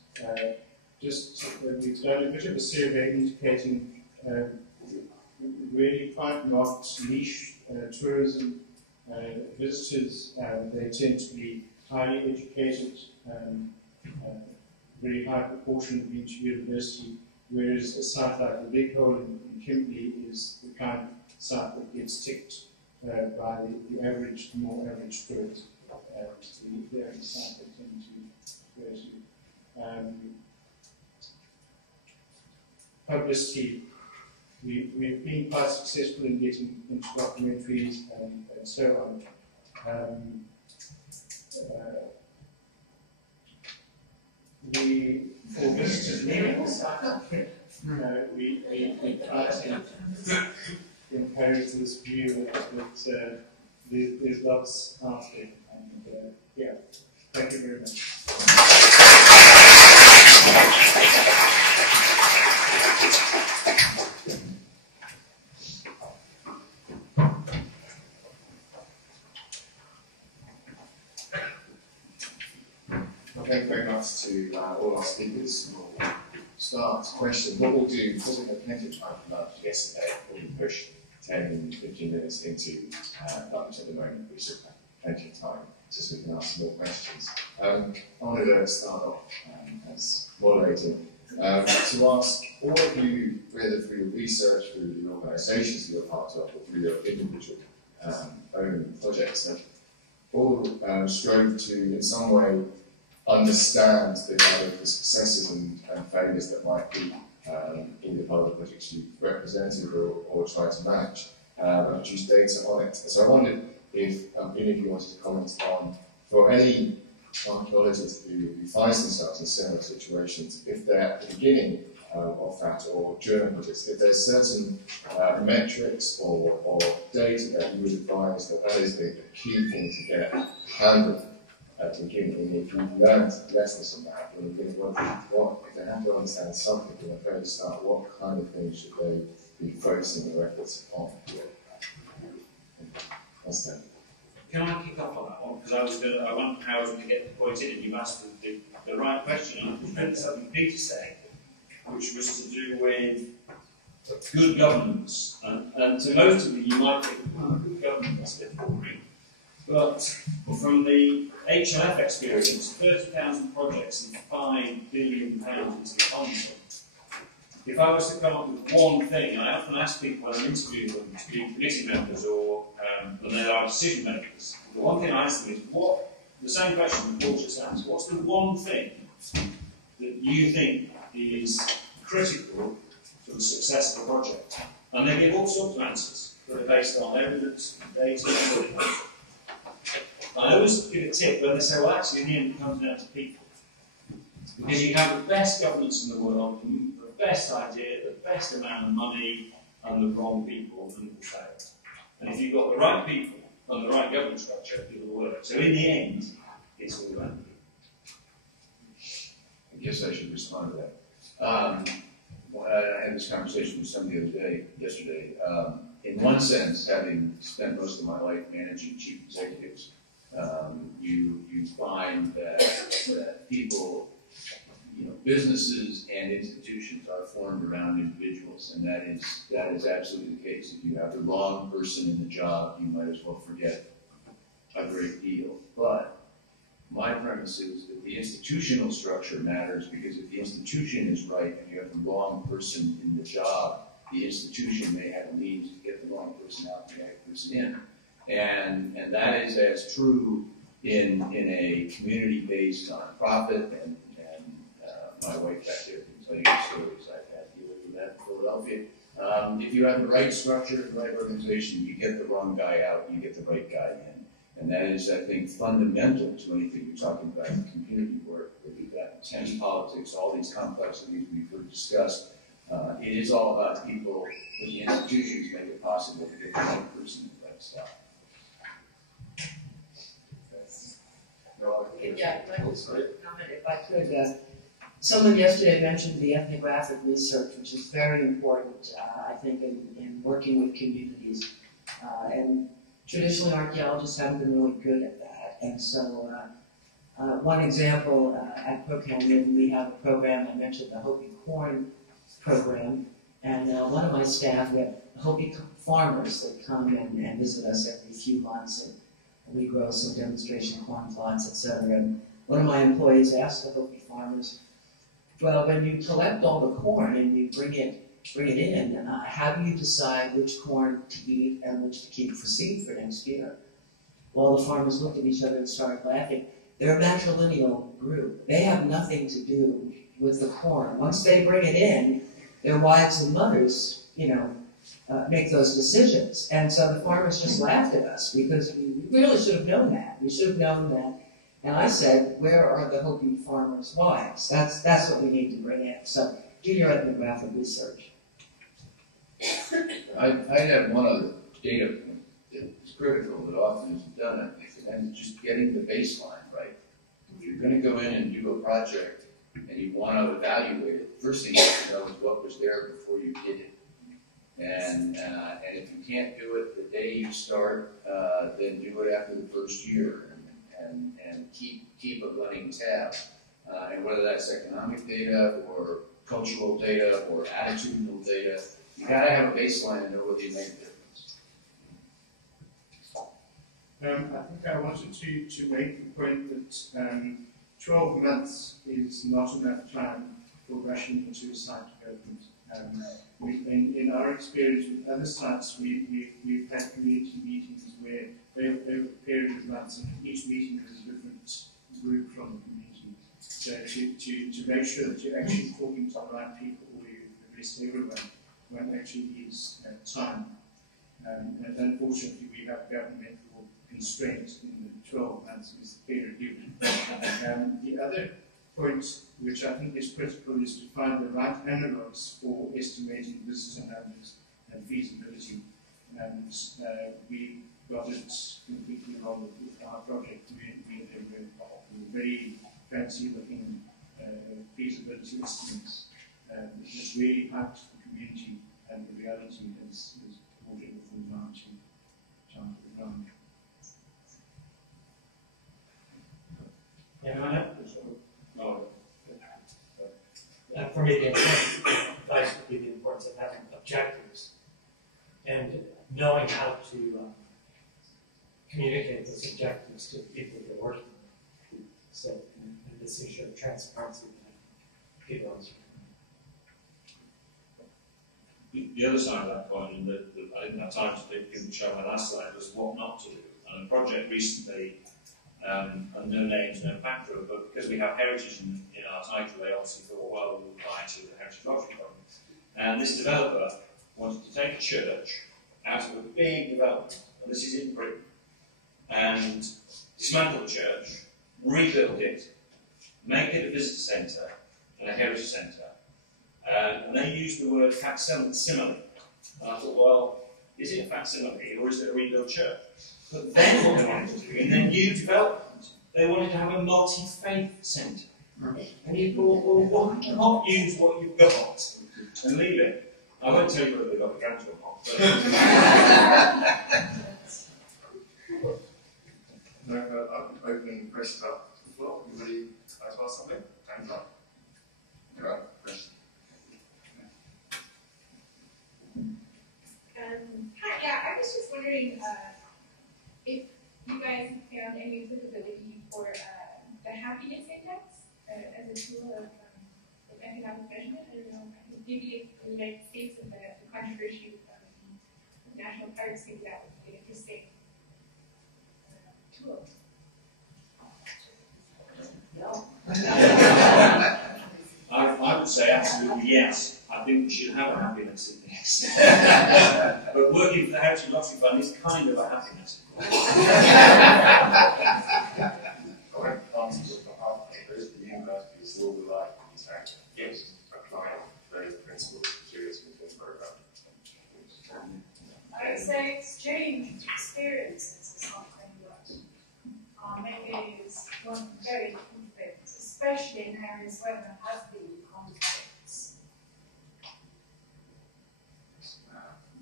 We've done a bit of a survey indicating really quite marked niche tourism visitors. They tend to be highly educated, very high proportion of being to university, whereas a site like the Big Hole in Kimberley is the kind of site that gets ticked by the more average tourist. The only site they tend to go to. Publicity. We've been quite successful in getting into documentaries and so on. For visitors leaving the site, we try to encourage this view that there's lots out there. And yeah, thank you very much. Thank you very much to all our speakers. We'll start questions. What we'll do, because we had plenty of time for lunch yesterday, we'll push 10, 15 minutes into lunch at the moment. We should have plenty of time so we can ask more questions. I wanted to start off as moderator to ask all of you, whether through your research, through the organisations you're part of, or through your individual own projects, have all strove to, in some way, understand the kind of the successes and failures that might be in the part of the projects you've represented or tried to manage, and produce data on it. So I wondered if any of you wanted to comment on, for any archaeologist who finds themselves in similar situations, if they're at the beginning of that or during projects, if there's certain metrics or data that you would advise that is the key thing to get handled at the beginning, and if you've learned lessons from that, when you think, what if they have to understand something from the very start, what kind of things should they be focusing their efforts on? What's that? Can I kick off on that one? Because I wondered how I was going to get the point in, and you've asked the right question. I heard something Peter said, which was to do with good governance. And to most of you, you might think, good governance is a bit boring. But from the HLF experience, 30,000 projects and £5 billion into the council. If I was to come up with one thing, and I often ask people when I'm interviewing them to be committee members or when they are decision makers, the one thing I ask them is, the same question Paul just asked, what's the one thing that you think is critical for the success of the project? And they give all sorts of answers that are based on evidence, data, and everything else. I always give a tip when they say, well, actually, in the end, it comes down to people. Because you have the best governance in the world, the best idea, the best amount of money, and the wrong people, and it will fail. And if you've got the right people and the right governance structure, it will work. So in the end, it's all about people. I guess I should respond to that. I had this conversation with somebody yesterday. In one sense, having spent most of my life managing chief executives, you find that people, businesses and institutions are formed around individuals, and that is absolutely the case. If you have the wrong person in the job, you might as well forget a great deal. But my premise is that the institutional structure matters, because if the institution is right and you have the wrong person in the job, the institution may have a means to get the wrong person out and the right person in. And that is as true in a community-based nonprofit, and my wife back there can tell you the stories I've had dealing with that in Philadelphia. If you have the right structure, the right organization, you get the wrong guy out, you get the right guy in. And that is, I think, fundamental to anything you're talking about in community work, where you've got intense politics, all these complexities we've heard discussed. It is all about people, but the institutions make it possible to get the right person in the right spot. Yeah, I'd like to comment if I could. Someone yesterday mentioned the ethnographic research, which is very important, I think, in working with communities. And traditionally, archaeologists haven't been really good at that. And so, one example, at Crook Canyon, we have a program, I mentioned the Hopi Corn program, and one of my staff, we have Hopi farmers that come and visit us every few months, and we grow some demonstration corn plots, etc. And one of my employees asked the Hopi farmers, well, when you collect all the corn and you bring it in, how do you decide which corn to eat and which to keep for seed for next year? Well, the farmers looked at each other and started laughing. They're a matrilineal group. They have nothing to do with the corn. Once they bring it in, their wives and mothers, make those decisions. And so the farmers just laughed at us, because we really should have known that. We should have known that. And I said, where are the Hopi farmers' wives? That's what we need to bring in. So do your ethnographic research. I have one other data point that's critical that often isn't done, I think, and it's just getting the baseline right. If you're going to go in and do a project and you want to evaluate it, the first thing you have to know is what was there before you did it. And if you can't do it the day you start, then do it after the first year, and keep a running tab. And whether that's economic data or cultural data or attitudinal data, you got to have a baseline and know whether you make a difference. I think I wanted to make the point that 12 months is not enough time for rushing into a site development. In our experience with other sites, we've had community meetings where over a period of months, and each meeting is a different group from the community. So to make sure that you're actually talking to the right people, or you address everyone actually needs time. And unfortunately, we have governmental constraints in the 12 months is the period given. The other point, which I think is critical, is to find the right analogues for estimating visitor numbers and feasibility. And we got it completely wrong with our project. We had a very fancy-looking feasibility estimates, which is really hyped the community, and the reality is walking within time to the ground. Anyone else? For me, the advice would be the importance of having objectives and knowing how to communicate those objectives to the people you're working with. So, and this issue of transparency that people understand. The other side of that coin, and that I didn't have time to show my last slide, was what not to do. And a project recently, and no names, no factor, but because we have heritage in our title, they obviously thought, well, we'll apply to the Heritage Lottery Fund. And this developer wanted to take a church out of a big development, and this is in Britain, and dismantle the church, rebuild it, make it a visitor centre and a heritage centre. And they used the word facsimile. And I thought, well, is it a facsimile or is it a rebuilt church? But then what they wanted to do, in their new development, they wanted to have a multi-faith centre. And you thought, well, why not use what you've got? and leave it. I won't tell you whether they got the grant or not. No, I'm opening questions up to the floor. Anybody like to ask something? Hands up. All right, question. Hi, yeah, I was just wondering if you guys have found any applicability for the happiness index as a tool of economic measurement. I don't know, I think maybe in the United States with the controversy of national parks, maybe that would be an interesting tool. No. I would say absolutely yes. I think we should have a happiness index. But working for the Heritage Lottery Fund is kind of a happiness. Correct answers on behalf of those the universities will be like these factors. Yes. Apply those principles to its within program. I would say exchange experiences is something that maybe is one of the very important things, especially in areas where there has been conflicts.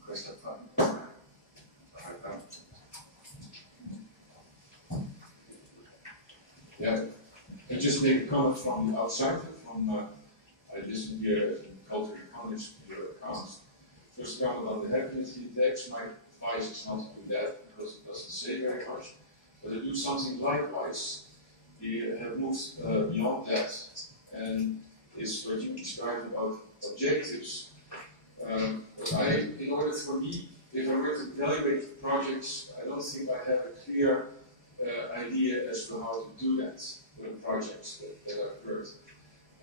Question fund. Yeah, I just make a comment from the outside. I listen here as a cultural economist to your accounts. First comment on the happiness index. My advice is not to do that because it doesn't say very much. But to do something likewise. We have moved beyond that, and is what you described about objectives. In order for me, if I were to evaluate projects, I don't think I have a clear idea as to how to do that with the projects that are occurred.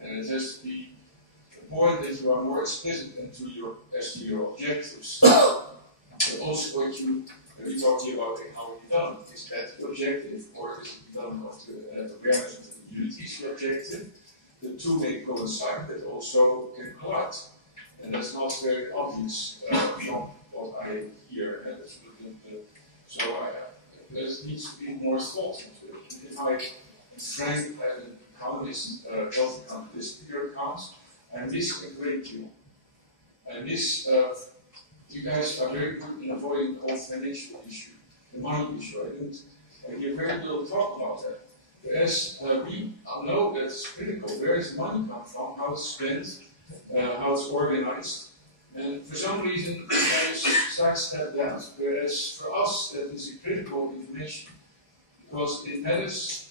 And it has to be important that you are more explicit as to your objectives. But also what you talk about economic development. Is that the objective, or is it development of the awareness of the communities the objective? The two may coincide, but also can collide. And that's not very obvious from what I hear. And so there needs to be more thought into it. If I am framed as an economist, health economist, your accounts, I miss a great deal. I miss, you guys are very good in avoiding the whole financial issue, the money issue. I hear very little talk about that. Whereas we know that's critical. Where does money come from? How it's spent? How it's organized? And for some reason, we sidestep that. Whereas for us, that is a critical information because it matters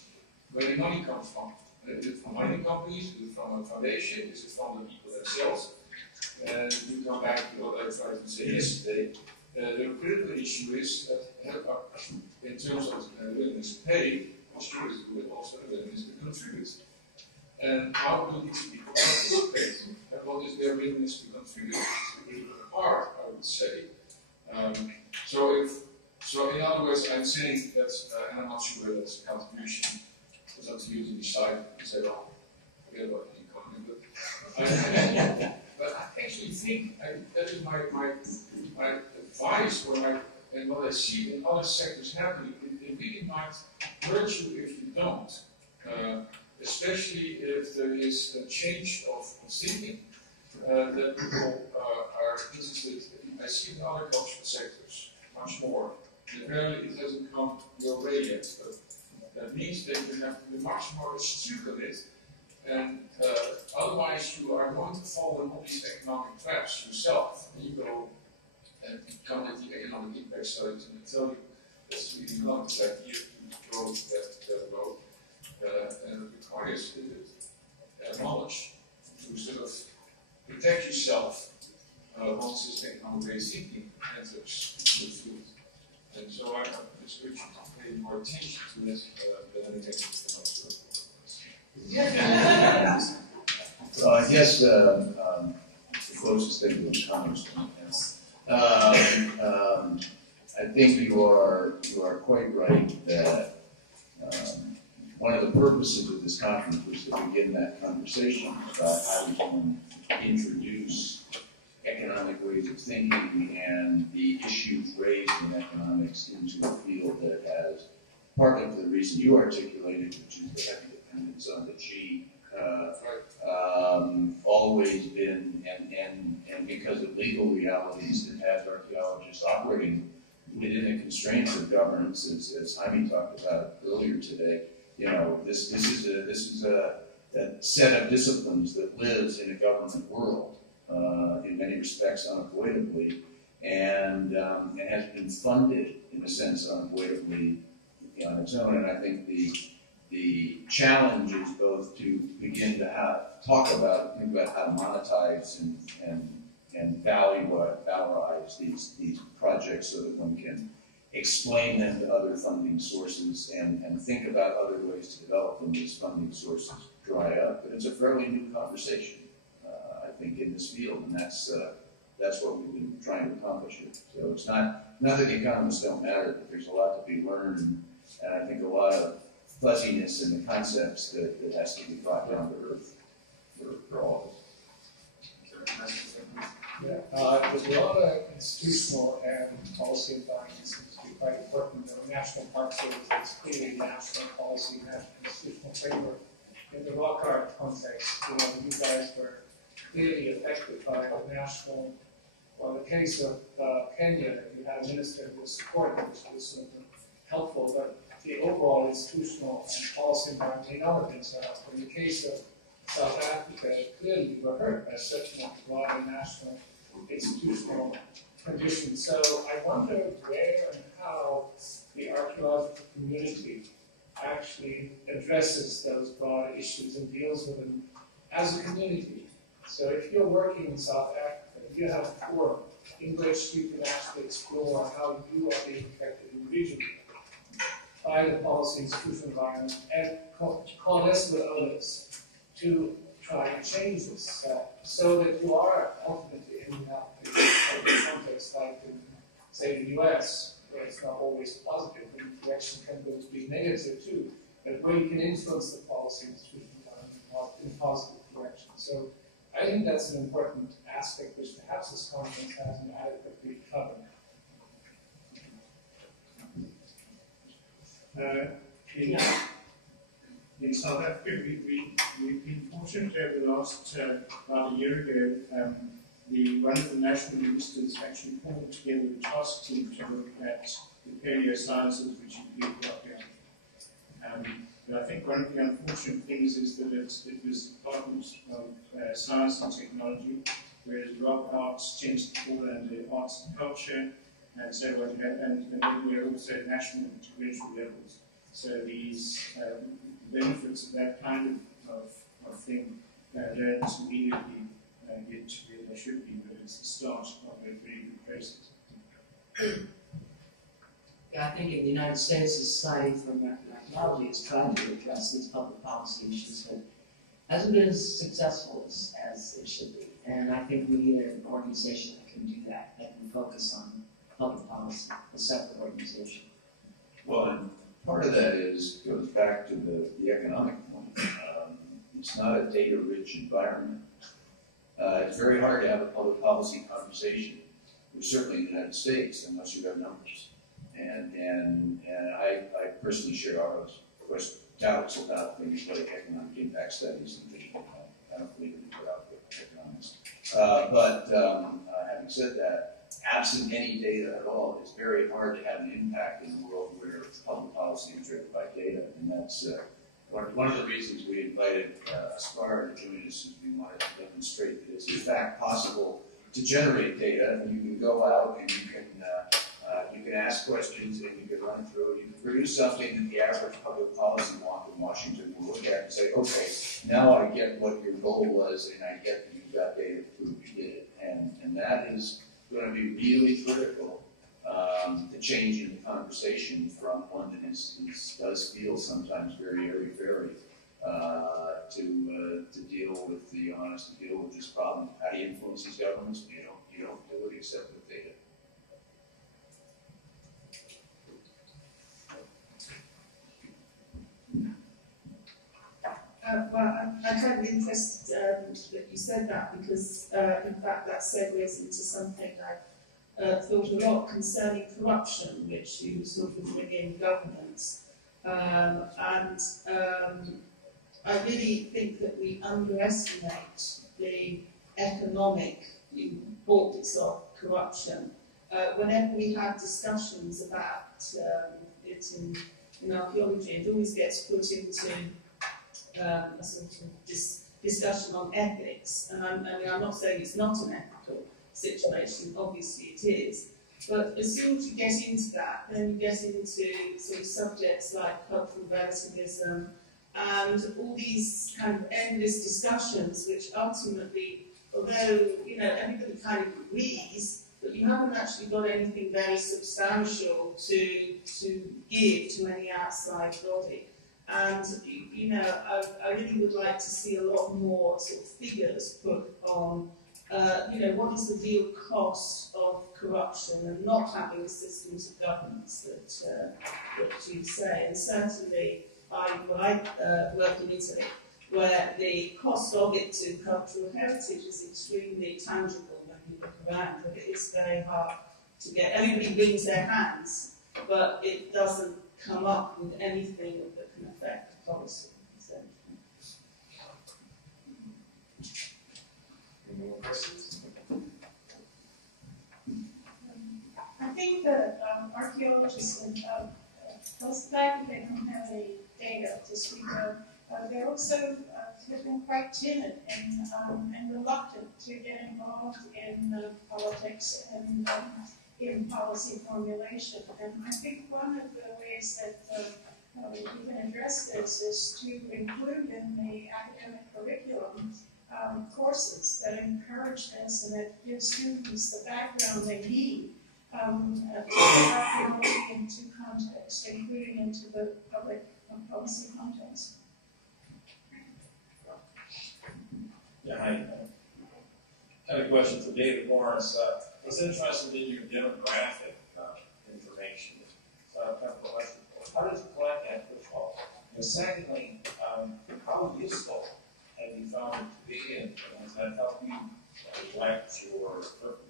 where the money comes from. Is it from mining companies? Is it from a foundation? Is it from the people themselves? And you come back to what I tried to say yesterday. The critical issue is that in terms of willingness to pay, sure is good, also the willingness to contribute. And how do these people participate? And what is their willingness to contribute? It's a critical part, I would say. So in other words, I'm saying that, and I'm not sure whether that's a contribution, it's up to you to decide and say, well, forget about the economy. But I actually think that is my advice, and what I see in other sectors happening. It really might hurt you if you don't, especially if there is a change of thinking that people are interested in. I see in other cultural sectors much more. And apparently it hasn't come your way yet, but that means that you have to be much more astute on it. And otherwise you are going to fall in all these economic traps yourself. And you go and come with the economic impact studies and they tell you that's really not a good idea to go that road. And it requires knowledge to sort of protect yourself once this economic based thinking enters the field. And so I have a description to pay more attention to this than anything else. I guess the closest thing to a congressman. I think you are quite right that one of the purposes of this conference was to begin that conversation about how we can introduce economic ways of thinking and the issues raised in economics into a field that has, partly for the reason you articulated, which is the heavy dependence on the G, always been legal realities that has archaeologists operating within the constraints of governance, as Jaime talked about earlier today. You know, this is a set of disciplines that lives in a government world in many respects unavoidably, and has been funded in a sense unavoidably on its own. And I think the challenge is both to begin to think about how to monetize and valorize these projects so that one can explain them to other funding sources and think about other ways to develop when these funding sources dry up. But it's a fairly new conversation, I think, in this field, and that's what we've been trying to accomplish here. So it's not that the economists don't matter, but there's a lot to be learned, and I think a lot of fuzziness in the concepts that has to be brought down to earth for all of us. Yeah, there's a lot of institutional and policy environments that seems to be quite important. The National Park Service is clearly national policy, national institutional framework. In the rock art context, you guys were clearly affected by the national, well, in the case of Kenya, you had a minister who was supportive, which was sort of helpful, but the overall institutional and policy environment may not have been so helpful. In the case of South Africa, clearly you were hurt by such a broad national institutional conditions. So I wonder where and how the archaeological community actually addresses those broad issues and deals with them as a community. So if you're working in South Africa, you have a forum in which you can actually explore how you are being affected in the region by the policy institutional environment and coalesce with others to try and change this so that you are ultimately ending up in a context like in, say, the US, where it's not always positive, and the direction can go to be negative too, but where you can influence the policy institutional environment in a positive direction. So I think that's an important aspect which perhaps this conference hasn't adequately covered. In South Africa, we've been fortunate over the last about a year ago. One of the national ministers actually pulled together a task team to look at the paleosciences, which include archaeology. But I think one of the unfortunate things is that it was Department of Science and Technology, whereas rock arts tends to fall under arts and culture, and so on, and then we're also national and provincial levels. So these benefits of that kind of thing don't immediately get to where they should be, but it's the start of a very good process. Yeah, I think in the United States, the Society for American Archaeology has tried to address these public policy issues, but hasn't been as successful as it should be. And I think we need an organization that can do that can focus on public policy, a separate organization. Well, and part of that goes back to the economic point. It's not a data-rich environment. It's very hard to have a public policy conversation, certainly in the United States, unless you have numbers. And I personally share Arro's doubts about things like economic impact studies and things like that. I don't believe in without economics. But having said that, absent any data at all, it's very hard to have an impact in a world where public policy is driven by data. And that's one of the reasons we invited Apsara to join us, is we wanted to demonstrate that it's in fact possible to generate data, and you can go out and you can ask questions and you can run through it. You can produce something that the average public policy wonk in Washington will look at and say, okay, now I get what your goal was, and I get that you've got data to prove you did it. And that is going to be really critical to changing the conversation from one that does feel sometimes very airy-fairy to deal with the honest, to deal with this problem. How do you influence these governments? You don't do it except with data. Well, I'm kind of interested that you said that, because in fact that segues into something I've thought a lot concerning corruption, which you sort of bring in governance. I really think that we underestimate the economic, reports of corruption. Whenever we have discussions about it in archaeology, it always gets put into a sort of discussion on ethics. And I'm not saying it's not an ethical situation, obviously it is. But as soon as you get into that, then you get into sort of subjects like cultural relativism and all these kind of endless discussions, which ultimately, although everybody kind of agrees, but you haven't actually got anything very substantial to give to any outside body. And I really would like to see a lot more sort of figures put on what is the real cost of corruption and not having systems of governance that you say. And certainly, I work in Italy, where the cost of it to cultural heritage is extremely tangible when you look around, but it is very hard to get. Everybody wrings their hands, but it doesn't come up with anything that can affect the policy. So. Any more questions? I think that archaeologists and those fact they don't have any data to speak of, they're also have been quite timid and reluctant to get involved in politics and in policy formulation. And I think one of the ways that we can address this is to include in the academic curriculum courses that encourage this and that give students the background they need to put archaeology into context, including into the public policy context. Yeah, hi. I had a question for David Morris. I was interested in your demographic information. So I have a question. How did you collect that, first of all? And secondly, how useful have you found it to be, and has that helped you direct your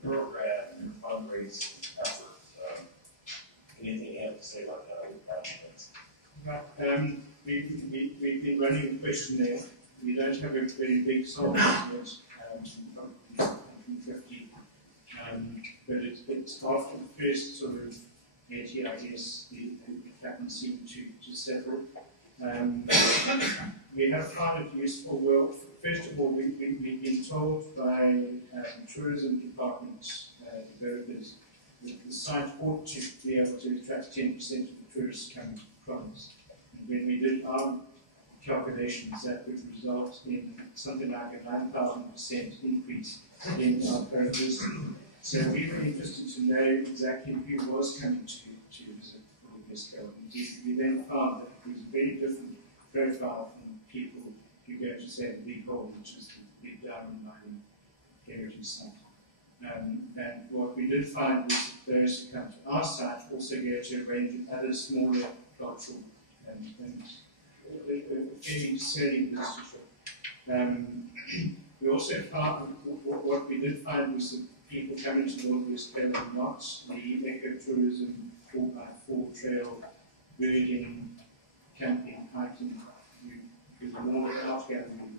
program and your fundraising efforts? Anything you have to say about that other projects? We've been running a questionnaire. We don't have a very big sample yet, probably 150, but it's after the first sort of 80, I guess, the pattern seemed to settle. We have found it useful. Well, first of all, we've been told by tourism departments developers that the site ought to be able to attract 10% of the tourists coming to the province. And when we did our calculations, that would result in something like a 9,000% increase in our current visiting. So we were interested to know exactly who was coming to visit this Gould. We then found that it was a very different profile from people who go to, say, the Big Gould, which is the big diamond mining heritage site. And what we did find was that those who come to our site also go to a range of other smaller cultural and fairly discerning visitorship. We also found, what we did find was that people coming to Northwest Gould are not the ecotourism 4x4 trail, birding, camping, hiking, with more out gathering.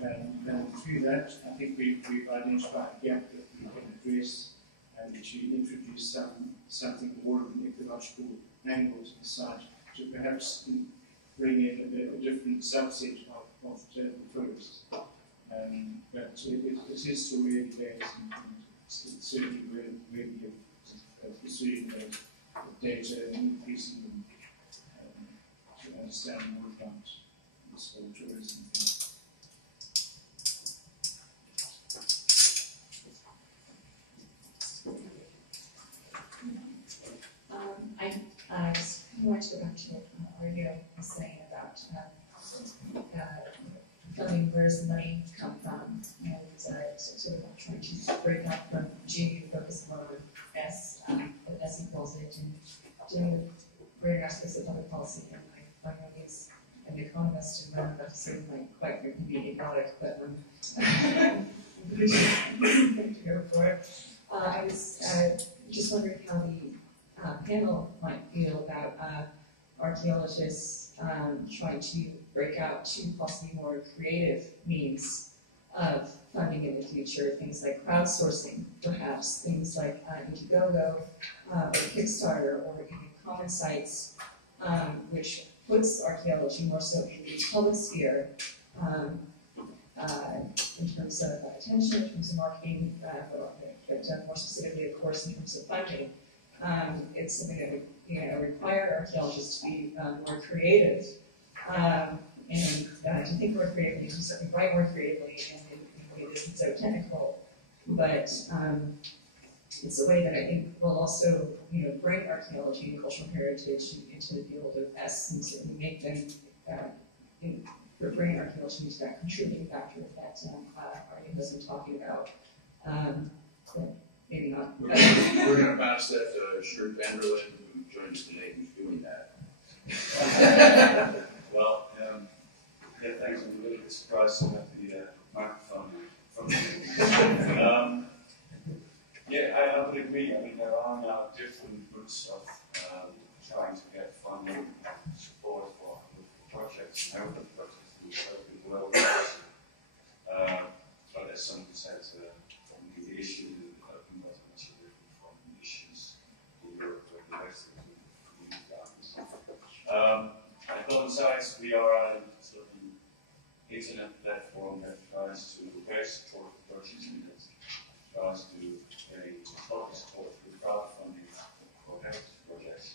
And through that, I think we've identified a gap that we can address and to introduce something more of an ecological angle to the site to perhaps bring in a different subset of tourists. But it is still early days, and it's certainly worthy of pursuing the data and increasing them to understand more about this whole tourism thing. I just want to go back to what Iyer was saying about funding, where's the money come from, and sort of trying to break up from G, focus more on S, what S equals it, and doing greater aspects of public policy. And I know he's an economist, and I'm about to say quite maybe idiotic, but I'm going to go for it. I was just wondering how the panel might feel about archaeologists trying to break out to possibly more creative means of funding in the future, things like crowdsourcing, perhaps, things like Indiegogo or Kickstarter, or even common sites, which puts archaeology more so in the public sphere, in terms of attention, in terms of marketing, but more specifically, of course, in terms of funding. It's something that would require archaeologists to be more creative, and to think more creatively, to certainly write more creatively, and in a way that isn't so technical. But it's a way that I think will also, bring archaeology and cultural heritage into the field of S, and certainly make them bring archaeology into that contributing factor that Arnie has been talking about. Maybe not. We're going to bounce that to Shirt Vanderlyn, who joined us today, who's doing that. Well, yeah, thanks. I'm a little bit surprised to have the microphone from you. Yeah, I would agree. I mean, there are now different routes of trying to get funding and support for projects, heritage projects, which have been well researched. But as someone said, the issue in the development was much different from the issues in Europe or the West of the community gardens. At Golden Sites, we are a sort of an internet platform that tries to raise support for projects and tries to get focus support through crowdfunding for heritage projects.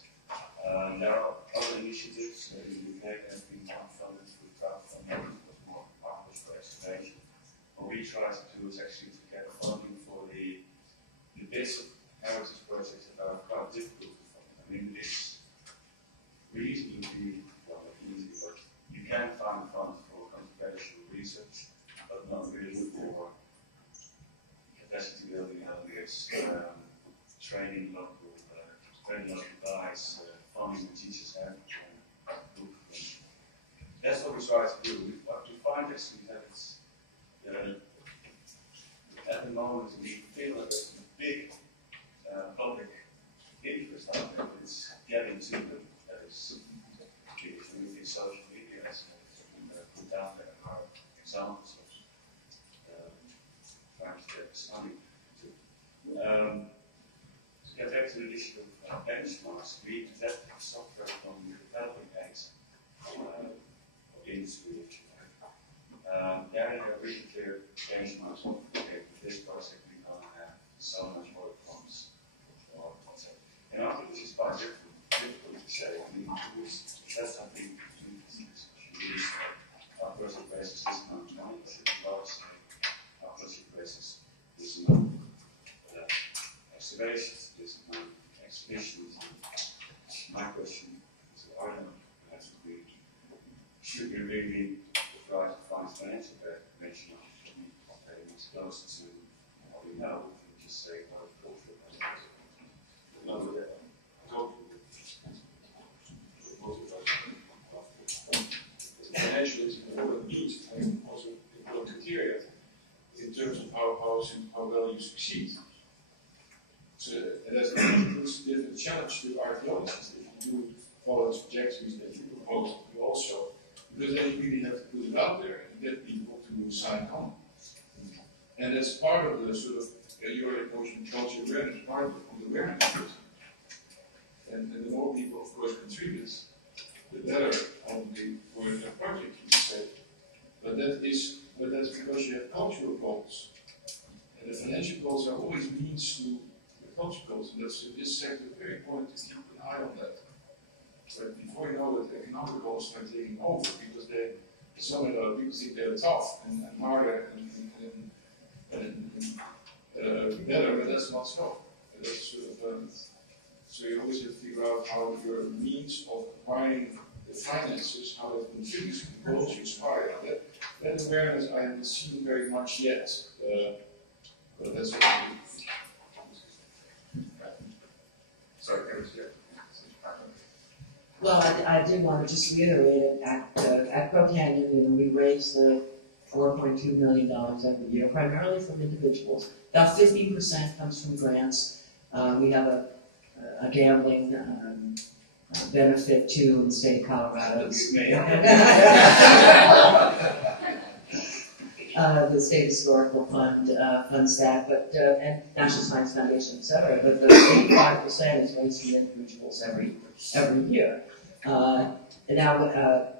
There are other initiatives in the UK that have been funded through crowdfunding, but more markets for excavation. What we try to do is actually to get funding for the bits of heritage projects that are quite difficult to fund. I mean, it's reasonably, well, not easy, but you can find funds for conservation research, but not really for capacity building elements, training local guys, funding the teachers have. That's what we try to do. What we find is that it's at the moment we feel that there's a big public interest out there, but it's getting to them. That is using social media as put out there are examples of trying to get this money. To get back to the issue of benchmarks, we developed software from the developing aids of industry, if you like. There are really clear benchmarks of, okay, for this project we're going to have so much more funds. And after this is quite difficult to say. I mean, that's something to use our project basis this amount of money, but it's lowest our project basis this amount. Excavations, this amount of exhibitions. My question is, I don't know, should we really try to find financial information that is close to what we know? We just say, well, cultural financial is an important need and also important criteria in terms of how well you succeed. So, and that includes a different challenge to archaeologists. If you do follow the trajectories that you propose, you also, because then you really have to put it out there and get people to sign on. And that's part of the sort of your emotion culture awareness, part of the awareness. And the more people, of course, contribute, the better obviously for the project, you say. But that's because you have cultural goals. And the financial goals are always means to the cultural goals. And that's in this sector very important to keep an eye on that. But before you know it, economic goals start taking over because some of the people think they're tough and harder and better, but that's not so. That's sort of, so you always have to figure out how your means of acquiring the finances, how that contributes to the goals you aspire. That awareness I haven't seen very much yet, but that's what I do. Sorry, well, I did want to just reiterate at Crow Canyon, we raised the $4.2 million every year, primarily from individuals. About 15% comes from grants. We have a gambling benefit too in the state of Colorado. the State Historical Fund funds that, but and National Science Foundation, et cetera. But the 85% is raised from individuals every year. And now,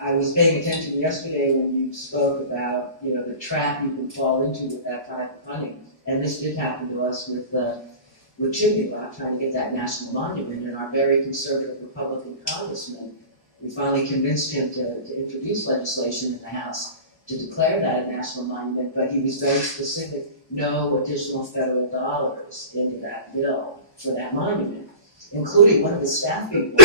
I was paying attention yesterday when you spoke about, you know, the trap you can fall into with that type of funding. And this did happen to us with Chimney Rock, trying to get that national monument. And our very conservative Republican congressman, we finally convinced him to introduce legislation in the House to declare that a national monument, but he was very specific, no additional federal dollars into that bill for that monument. Including one of the staff people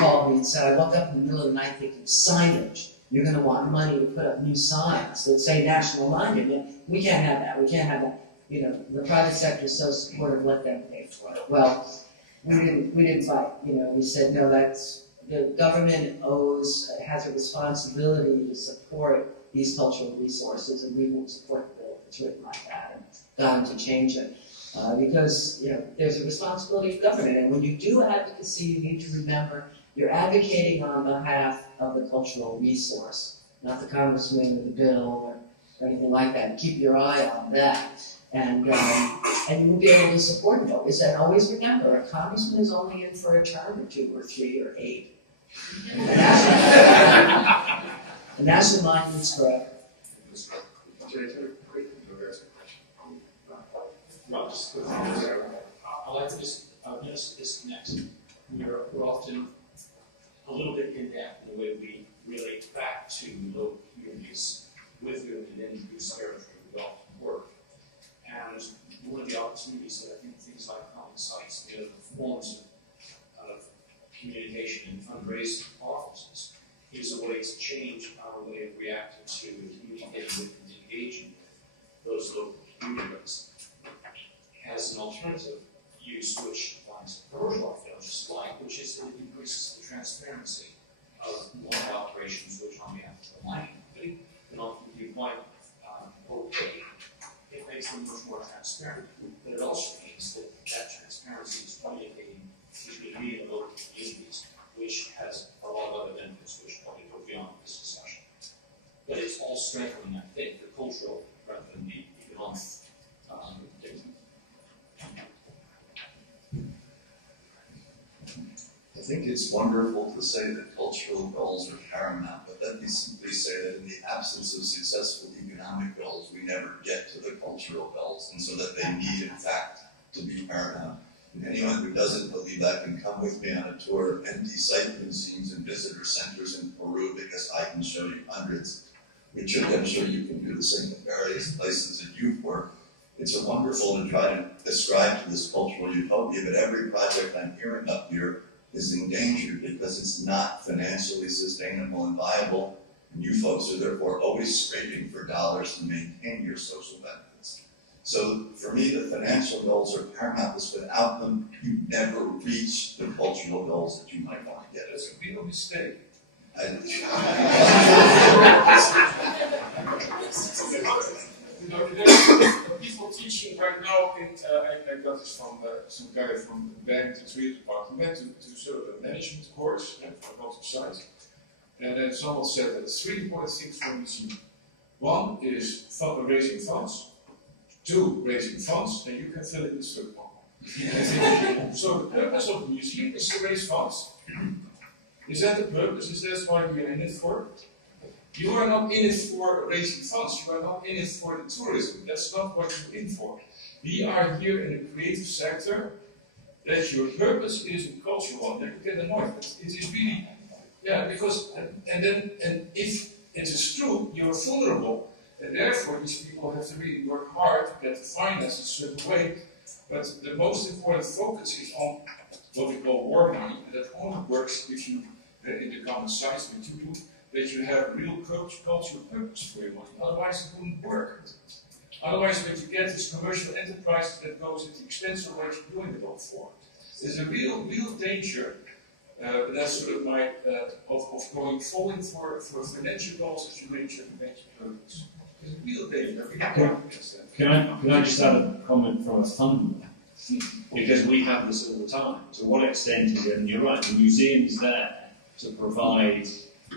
called me and said, I woke up in the middle of the night thinking, signage. You're going to want money to put up new signs that say national monument. We can't have that. We can't have that. You know, the private sector is so supportive, let them pay for it. Well, we didn't fight. You know, we said, no, that's, the government has a responsibility to support these cultural resources, and we won't support the bill if it's written like that, and got them to change it. Because, you know, there's a responsibility of government, and when you do advocacy, you need to remember you're advocating on behalf of the cultural resource, not the congressman or the bill or anything like that. Keep your eye on that, and you will be able to support it always. And always remember, a congressman is only in for a term or 2 or 3 or 8. The national monument's forever. I like to just notice a disconnect. We're often a little bit in depth in the way we relate back to local communities with whom and in whose territory we often work. And one of the opportunities that I think things like common sites, the forms of communication and fundraising offers, is a way to change our way of reacting to and communicating with and engaging with those local communities. As an alternative use, which applies to commercial archaeologists like, which is that it increases the transparency of mining operations, which on behalf of the mining company can often be quite opaque. It makes them much more transparent, but it also means that that transparency is communicating between me and local communities, which has a lot of other benefits which probably go beyond this discussion. But it's all strengthening, I think, the cultural rather than the economic difference. I think it's wonderful to say that cultural goals are paramount, but let me simply say that in the absence of successful economic goals, we never get to the cultural goals, and so that they need, in fact, to be paramount. And anyone who doesn't believe that can come with me on a tour of empty site museums and visitor centers in Peru, because I can show you hundreds, which I'm sure you can do the same in various places that you've worked. It's wonderful to try to ascribe to this cultural utopia, but every project I'm hearing up here is endangered because it's not financially sustainable and viable, and you folks are therefore always scraping for dollars to maintain your social benefits. So for me, the financial goals are paramount, because without them, you never reach the cultural goals that you might want to get. That's a real mistake. People teaching right now, I got this from some guy from the bank to treat department to sort of a management course for local sites. And then someone said that 3 important things for a museum. 1 is raising funds. 2, raising funds, and you can fill it with third one. So the purpose of the museum is to raise funds. Is that the purpose? Is that why we are in it for? You are not in it for raising funds. You are not in it for the tourism. That's not what you're in for. We are here in the creative sector. That your purpose is a cultural one. Then you get annoyed. It is really, yeah, because, and if it is true, you're vulnerable. And therefore, these people have to really work hard to get the finances a certain way. But the most important focus is on what we call war money. And that only works if you, in the common size that you do, that you have a real cultural purpose for your money. Otherwise, it wouldn't work. Otherwise, what you get is commercial enterprise that goes at the expense of what you're doing it all for. There's a real danger. But that's sort of my of falling for financial goals as you reach your purpose. There's a real danger. Can I just add a comment from a funder? Because we have this all the time. To what extent is it, and you're right, the museum is there to provide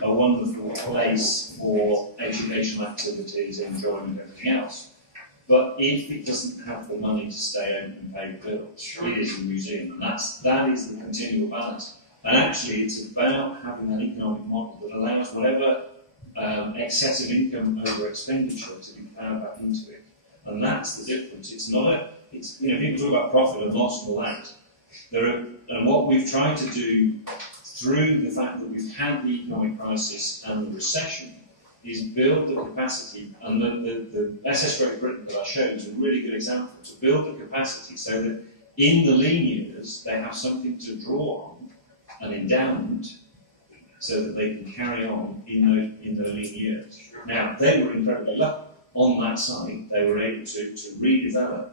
a wonderful place for educational activities, enjoyment, everything else. But if it doesn't have the money to stay open and pay the bills, it is a museum, and that is the continual balance. And actually, it's about having an economic model that allows whatever excessive income over expenditure to be plowed back into it. And that's the difference. It's not people talk about profit and loss and all that. And what we've tried to do through the fact that we've had the economic crisis and the recession is build the capacity, and the SS Great Britain that I showed is a really good example, to build the capacity so that in the lean years they have something to draw on, an endowment, so that they can carry on in those lean years. Now, they were incredibly lucky. On that site, they were able to redevelop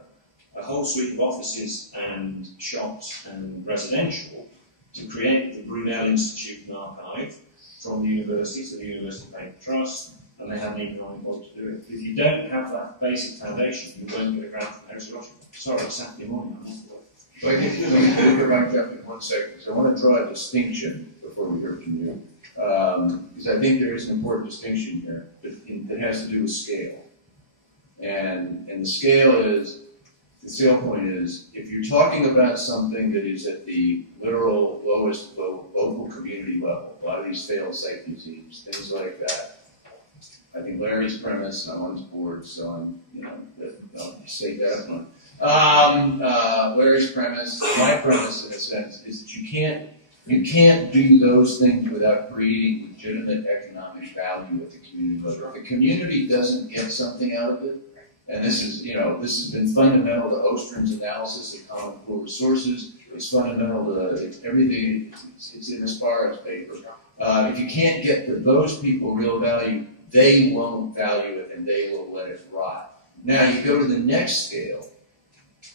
a whole suite of offices and shops and residential to create the Brunel Institute and Archive from the university, so the university paid the trust, and they had an economic model to do it. If you don't have that basic foundation, you won't get a grant from Harris Roger. Sorry, it's Saturday morning, I'm off the way. Well, I think you're right, Jeff, in 1 second, because I want to draw a distinction before we hear from you, because I think there is an important distinction here that has to do with scale. And the the scale point is, if you're talking about something that is at the literal lowest local community level, a lot of these failed site museums, things like that. I think Larry's premise, I'm on his board, so I'll state that one. Larry's premise, my premise in a sense, is that you can't do those things without creating legitimate economic value at the community level. If the community doesn't get something out of it, and this has been fundamental to Ostrin's analysis of common pool resources. It's fundamental to everything. It's in Apsara's paper. If you can't get to those people real value, they won't value it and they will let it rot. Now you go to the next scale.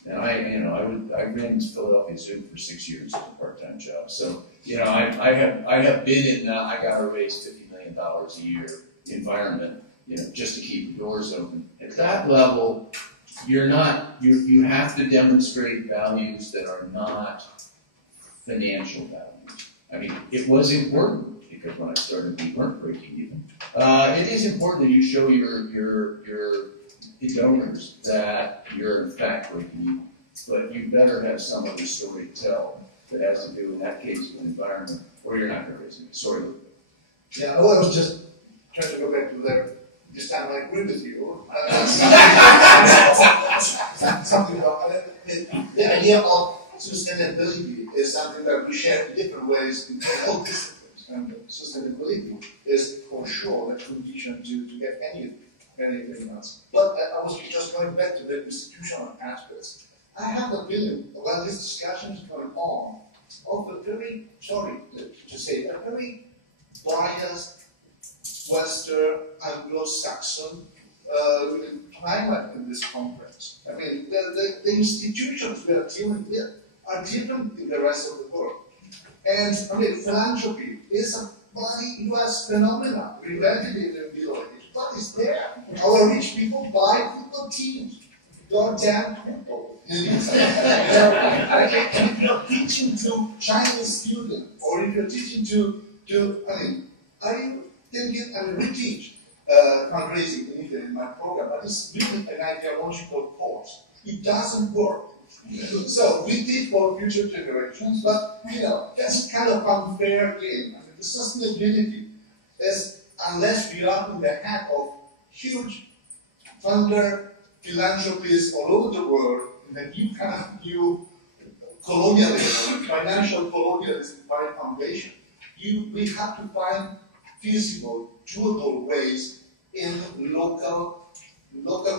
Now I ran Philadelphia Zoo for 6 years as a part-time job. So I have been in I got to raise $50 million a year environment. Just to keep the doors open. At that level, you have to demonstrate values that are not financial values. I mean, it was important, because when I started, we weren't breaking even. It is important that you show your donors that you're in fact breaking even. But you better have some other story to tell that has to do, in that case, with environment, or you're not going to raise it. Sorry. Yeah, well, I was just trying to go back to that. This time I agree with you. Something about the idea of sustainability is something that we share in different ways in all disciplines. And sustainability is for sure the condition to get anything else. But I was just going back to the institutional aspects. I have the feeling, while this discussion is going on, of a very, sorry to say, a very biased Western Anglo-Saxon climate in this conference. I mean, the institutions we are dealing with are different in the rest of the world. And I mean, philanthropy is a bloody US phenomenon, invented in the Middle Ages, but it's there. Our rich people buy football teams. Goddamn football. If you're teaching to Chinese students, or if you're teaching we teach fundraising in Italy in my program, but it's really an ideological course. It doesn't work. So we teach for future generations, but that's kind of unfair game. I mean, the sustainability is, unless we are in the hand of huge funder philanthropists all over the world, in the new colonialism, financial colonialism by foundation, we have to find feasible, doable ways in local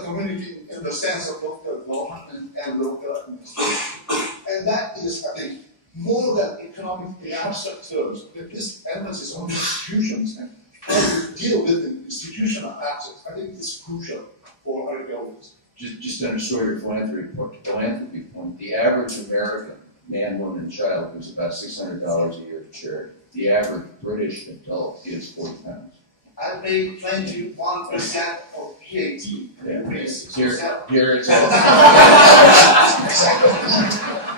community, in the sense of local government and local administration. And that is, I think, more than economic in abstract terms, with this emphasis on institutions and how to deal with the institutional aspects, I think it's crucial for archaeologists. Just to underscore your philanthropy point, the average American man, woman, and child gives about $600 a year to charity. The average British adult gives 40 pounds. I pay 21% of VAT. Yeah. Here it's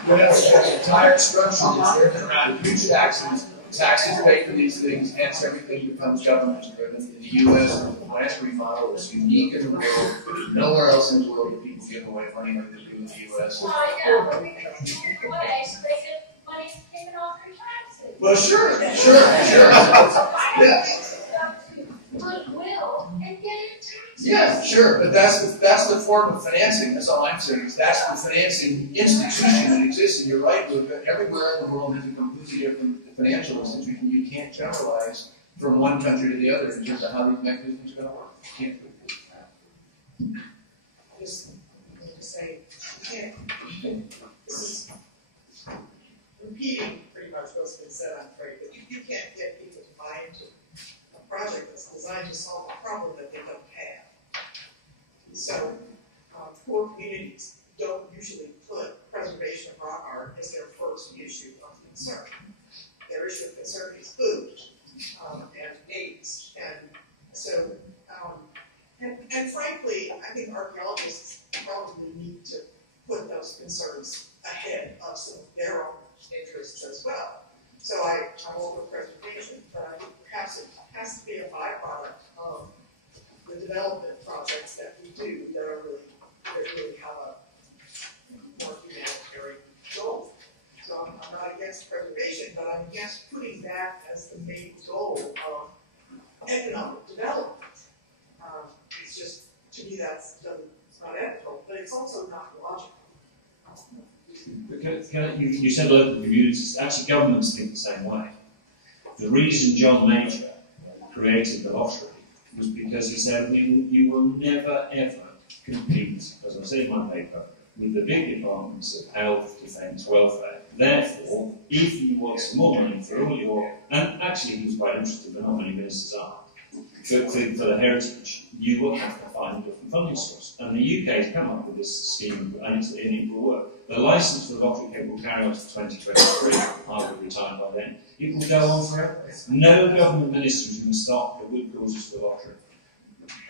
The entire structure is driven around huge taxes taxes pay for these things, hence everything becomes government driven. In the US, the philanthropy model is unique in the world. Nowhere else in the world do people give away money like they do in the US. Well, yeah, but we can give it away so they get money taken off their taxes. Well, sure. Yeah. Goodwill and get it taxes. Yeah, sure, but that's the form of financing. That's all I'm saying. Is that's the financing institution that exists. And you're right, everywhere in the world has a completely different financial institution. You can't generalize from one country to the other in terms of how these mechanisms are going to work. You can't. Just to say, you can't. This is repeating pretty much what's been said, I'm afraid, but you can't get people to buy into a project that's designed to solve a problem that they don't have. So, poor communities don't usually put preservation of rock art as their first issue of concern. Their issue of concern is food and AIDS. And so, and frankly, I think archaeologists probably need to put those concerns ahead of some of their own interests as well. So I'm all for preservation, but I think perhaps it has to be a byproduct of the development projects that we do that really have a more humanitarian goal. So I'm not against preservation, but I'm against putting that as the main goal of economic development. It's just, to me, it's not ethical, but it's also not logical. You said local communities, actually governments think the same way. The reason John Major created the lottery was because he said you will never ever compete, as I said in my paper, with the big departments of health, defence, welfare. Therefore, if you want some more money for all your, and actually he was quite interested, but not many ministers are, for the heritage, you will have to find a different funding source. And the UK has come up with this scheme, and it's in equal work. The licence for the lottery will carry on to 2023. I will retire by then. It will go on forever. No government minister is going to stop the good causes for the lottery.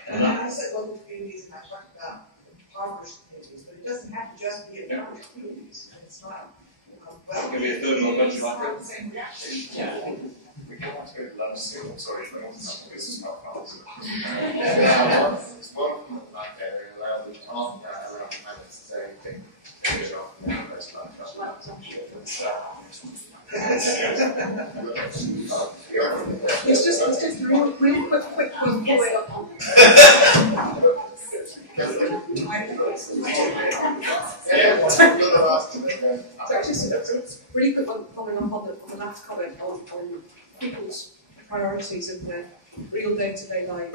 And I said local communities, and I talked about impoverished communities, but it doesn't have to just be impoverished communities. It's not. Well, give me a third of our budget like that. Same reaction. Yeah. We don't want to go to London School, sorry, but also business podcast. It's one of them like that, and allow them to talk about around the planets to say anything. It's just really quick one point on. Sorry, just really quick one comment on the last comment on people's priorities of their real day-to-day life.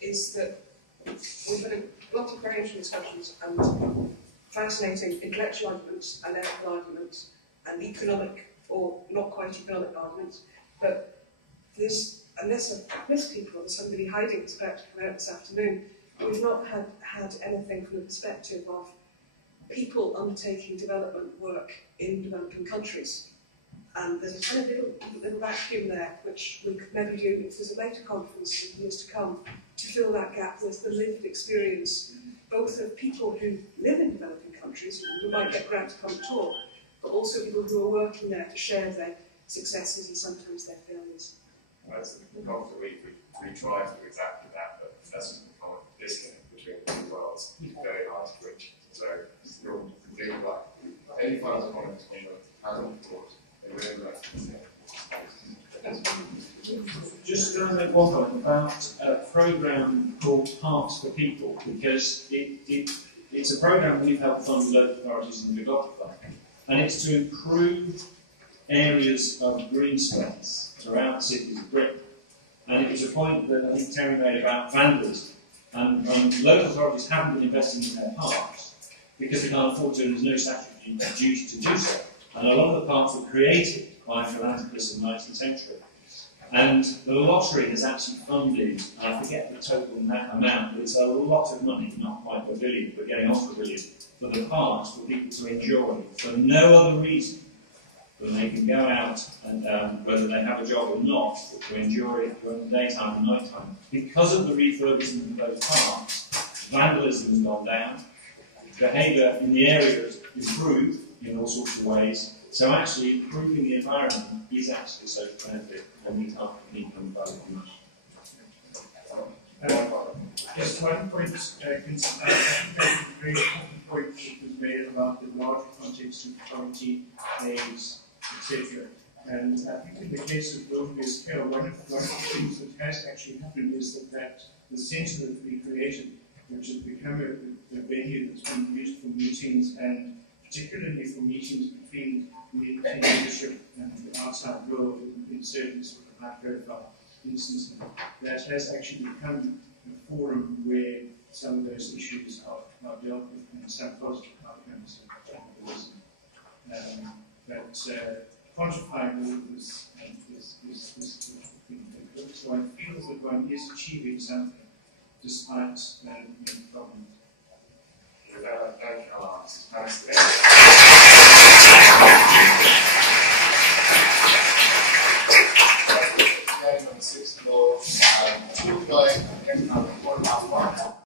Is that we've had a lot of very interesting discussions and fascinating intellectual arguments and ethical arguments and economic or not quite economic arguments, but this, unless I've missed people or somebody hiding this back to come out this afternoon, we've not had anything from the perspective of people undertaking development work in developing countries. And there's a kind of little vacuum there, which we could maybe do if there's a later conference in years to come, to fill that gap with the lived experience, both of people who live in developing countries, who might get grants to come and talk, but also people who are working there to share their successes and sometimes their failures. As the conference we try to do exactly that, but that's just become a disconnect between the two worlds. It's very hard to bridge. So you'll think like any final comments on the panel report. Just going to make one comment about a programme called Hearts for People, because it's a programme we've helped fund local authorities in the Gangloff Fund, and it's to improve areas of green space throughout cities of Britain. And it was a point that I think Terry made about vandalism, and local authorities haven't been investing in their parks because they can't afford to, and there's no statutory duty to do so. And a lot of the parks were created by philanthropists in the 19th century. And the lottery has actually funded, I forget the total amount, but it's a lot of money, not quite a billion, but getting on for a billion, for the parks for people to enjoy for no other reason than they can go out and, whether they have a job or not, but to enjoy it during the daytime and night time. Because of the refurbishment of those parks, vandalism has gone down, behaviour in the area has improved, in all sorts of ways. So actually, improving the environment is actually a social benefit, and we can't keep them both much. Just one point, very important point that was made about the larger context of poverty, AIDS, etc. And I think in the case of Bewley scale, one of the things that has actually happened is that the centre that we created, which has become a venue that's been used for meetings, and particularly for meetings between the leadership and the outside world in certain sort of high-profile instances, that has actually become a forum where some of those issues are dealt with and some positive outcomes of capitalism. But quantifying all of this is difficult. So one feels that one is achieving something despite the problems. Thank you, Lance. Nice. Game on 6th floor, 2 going,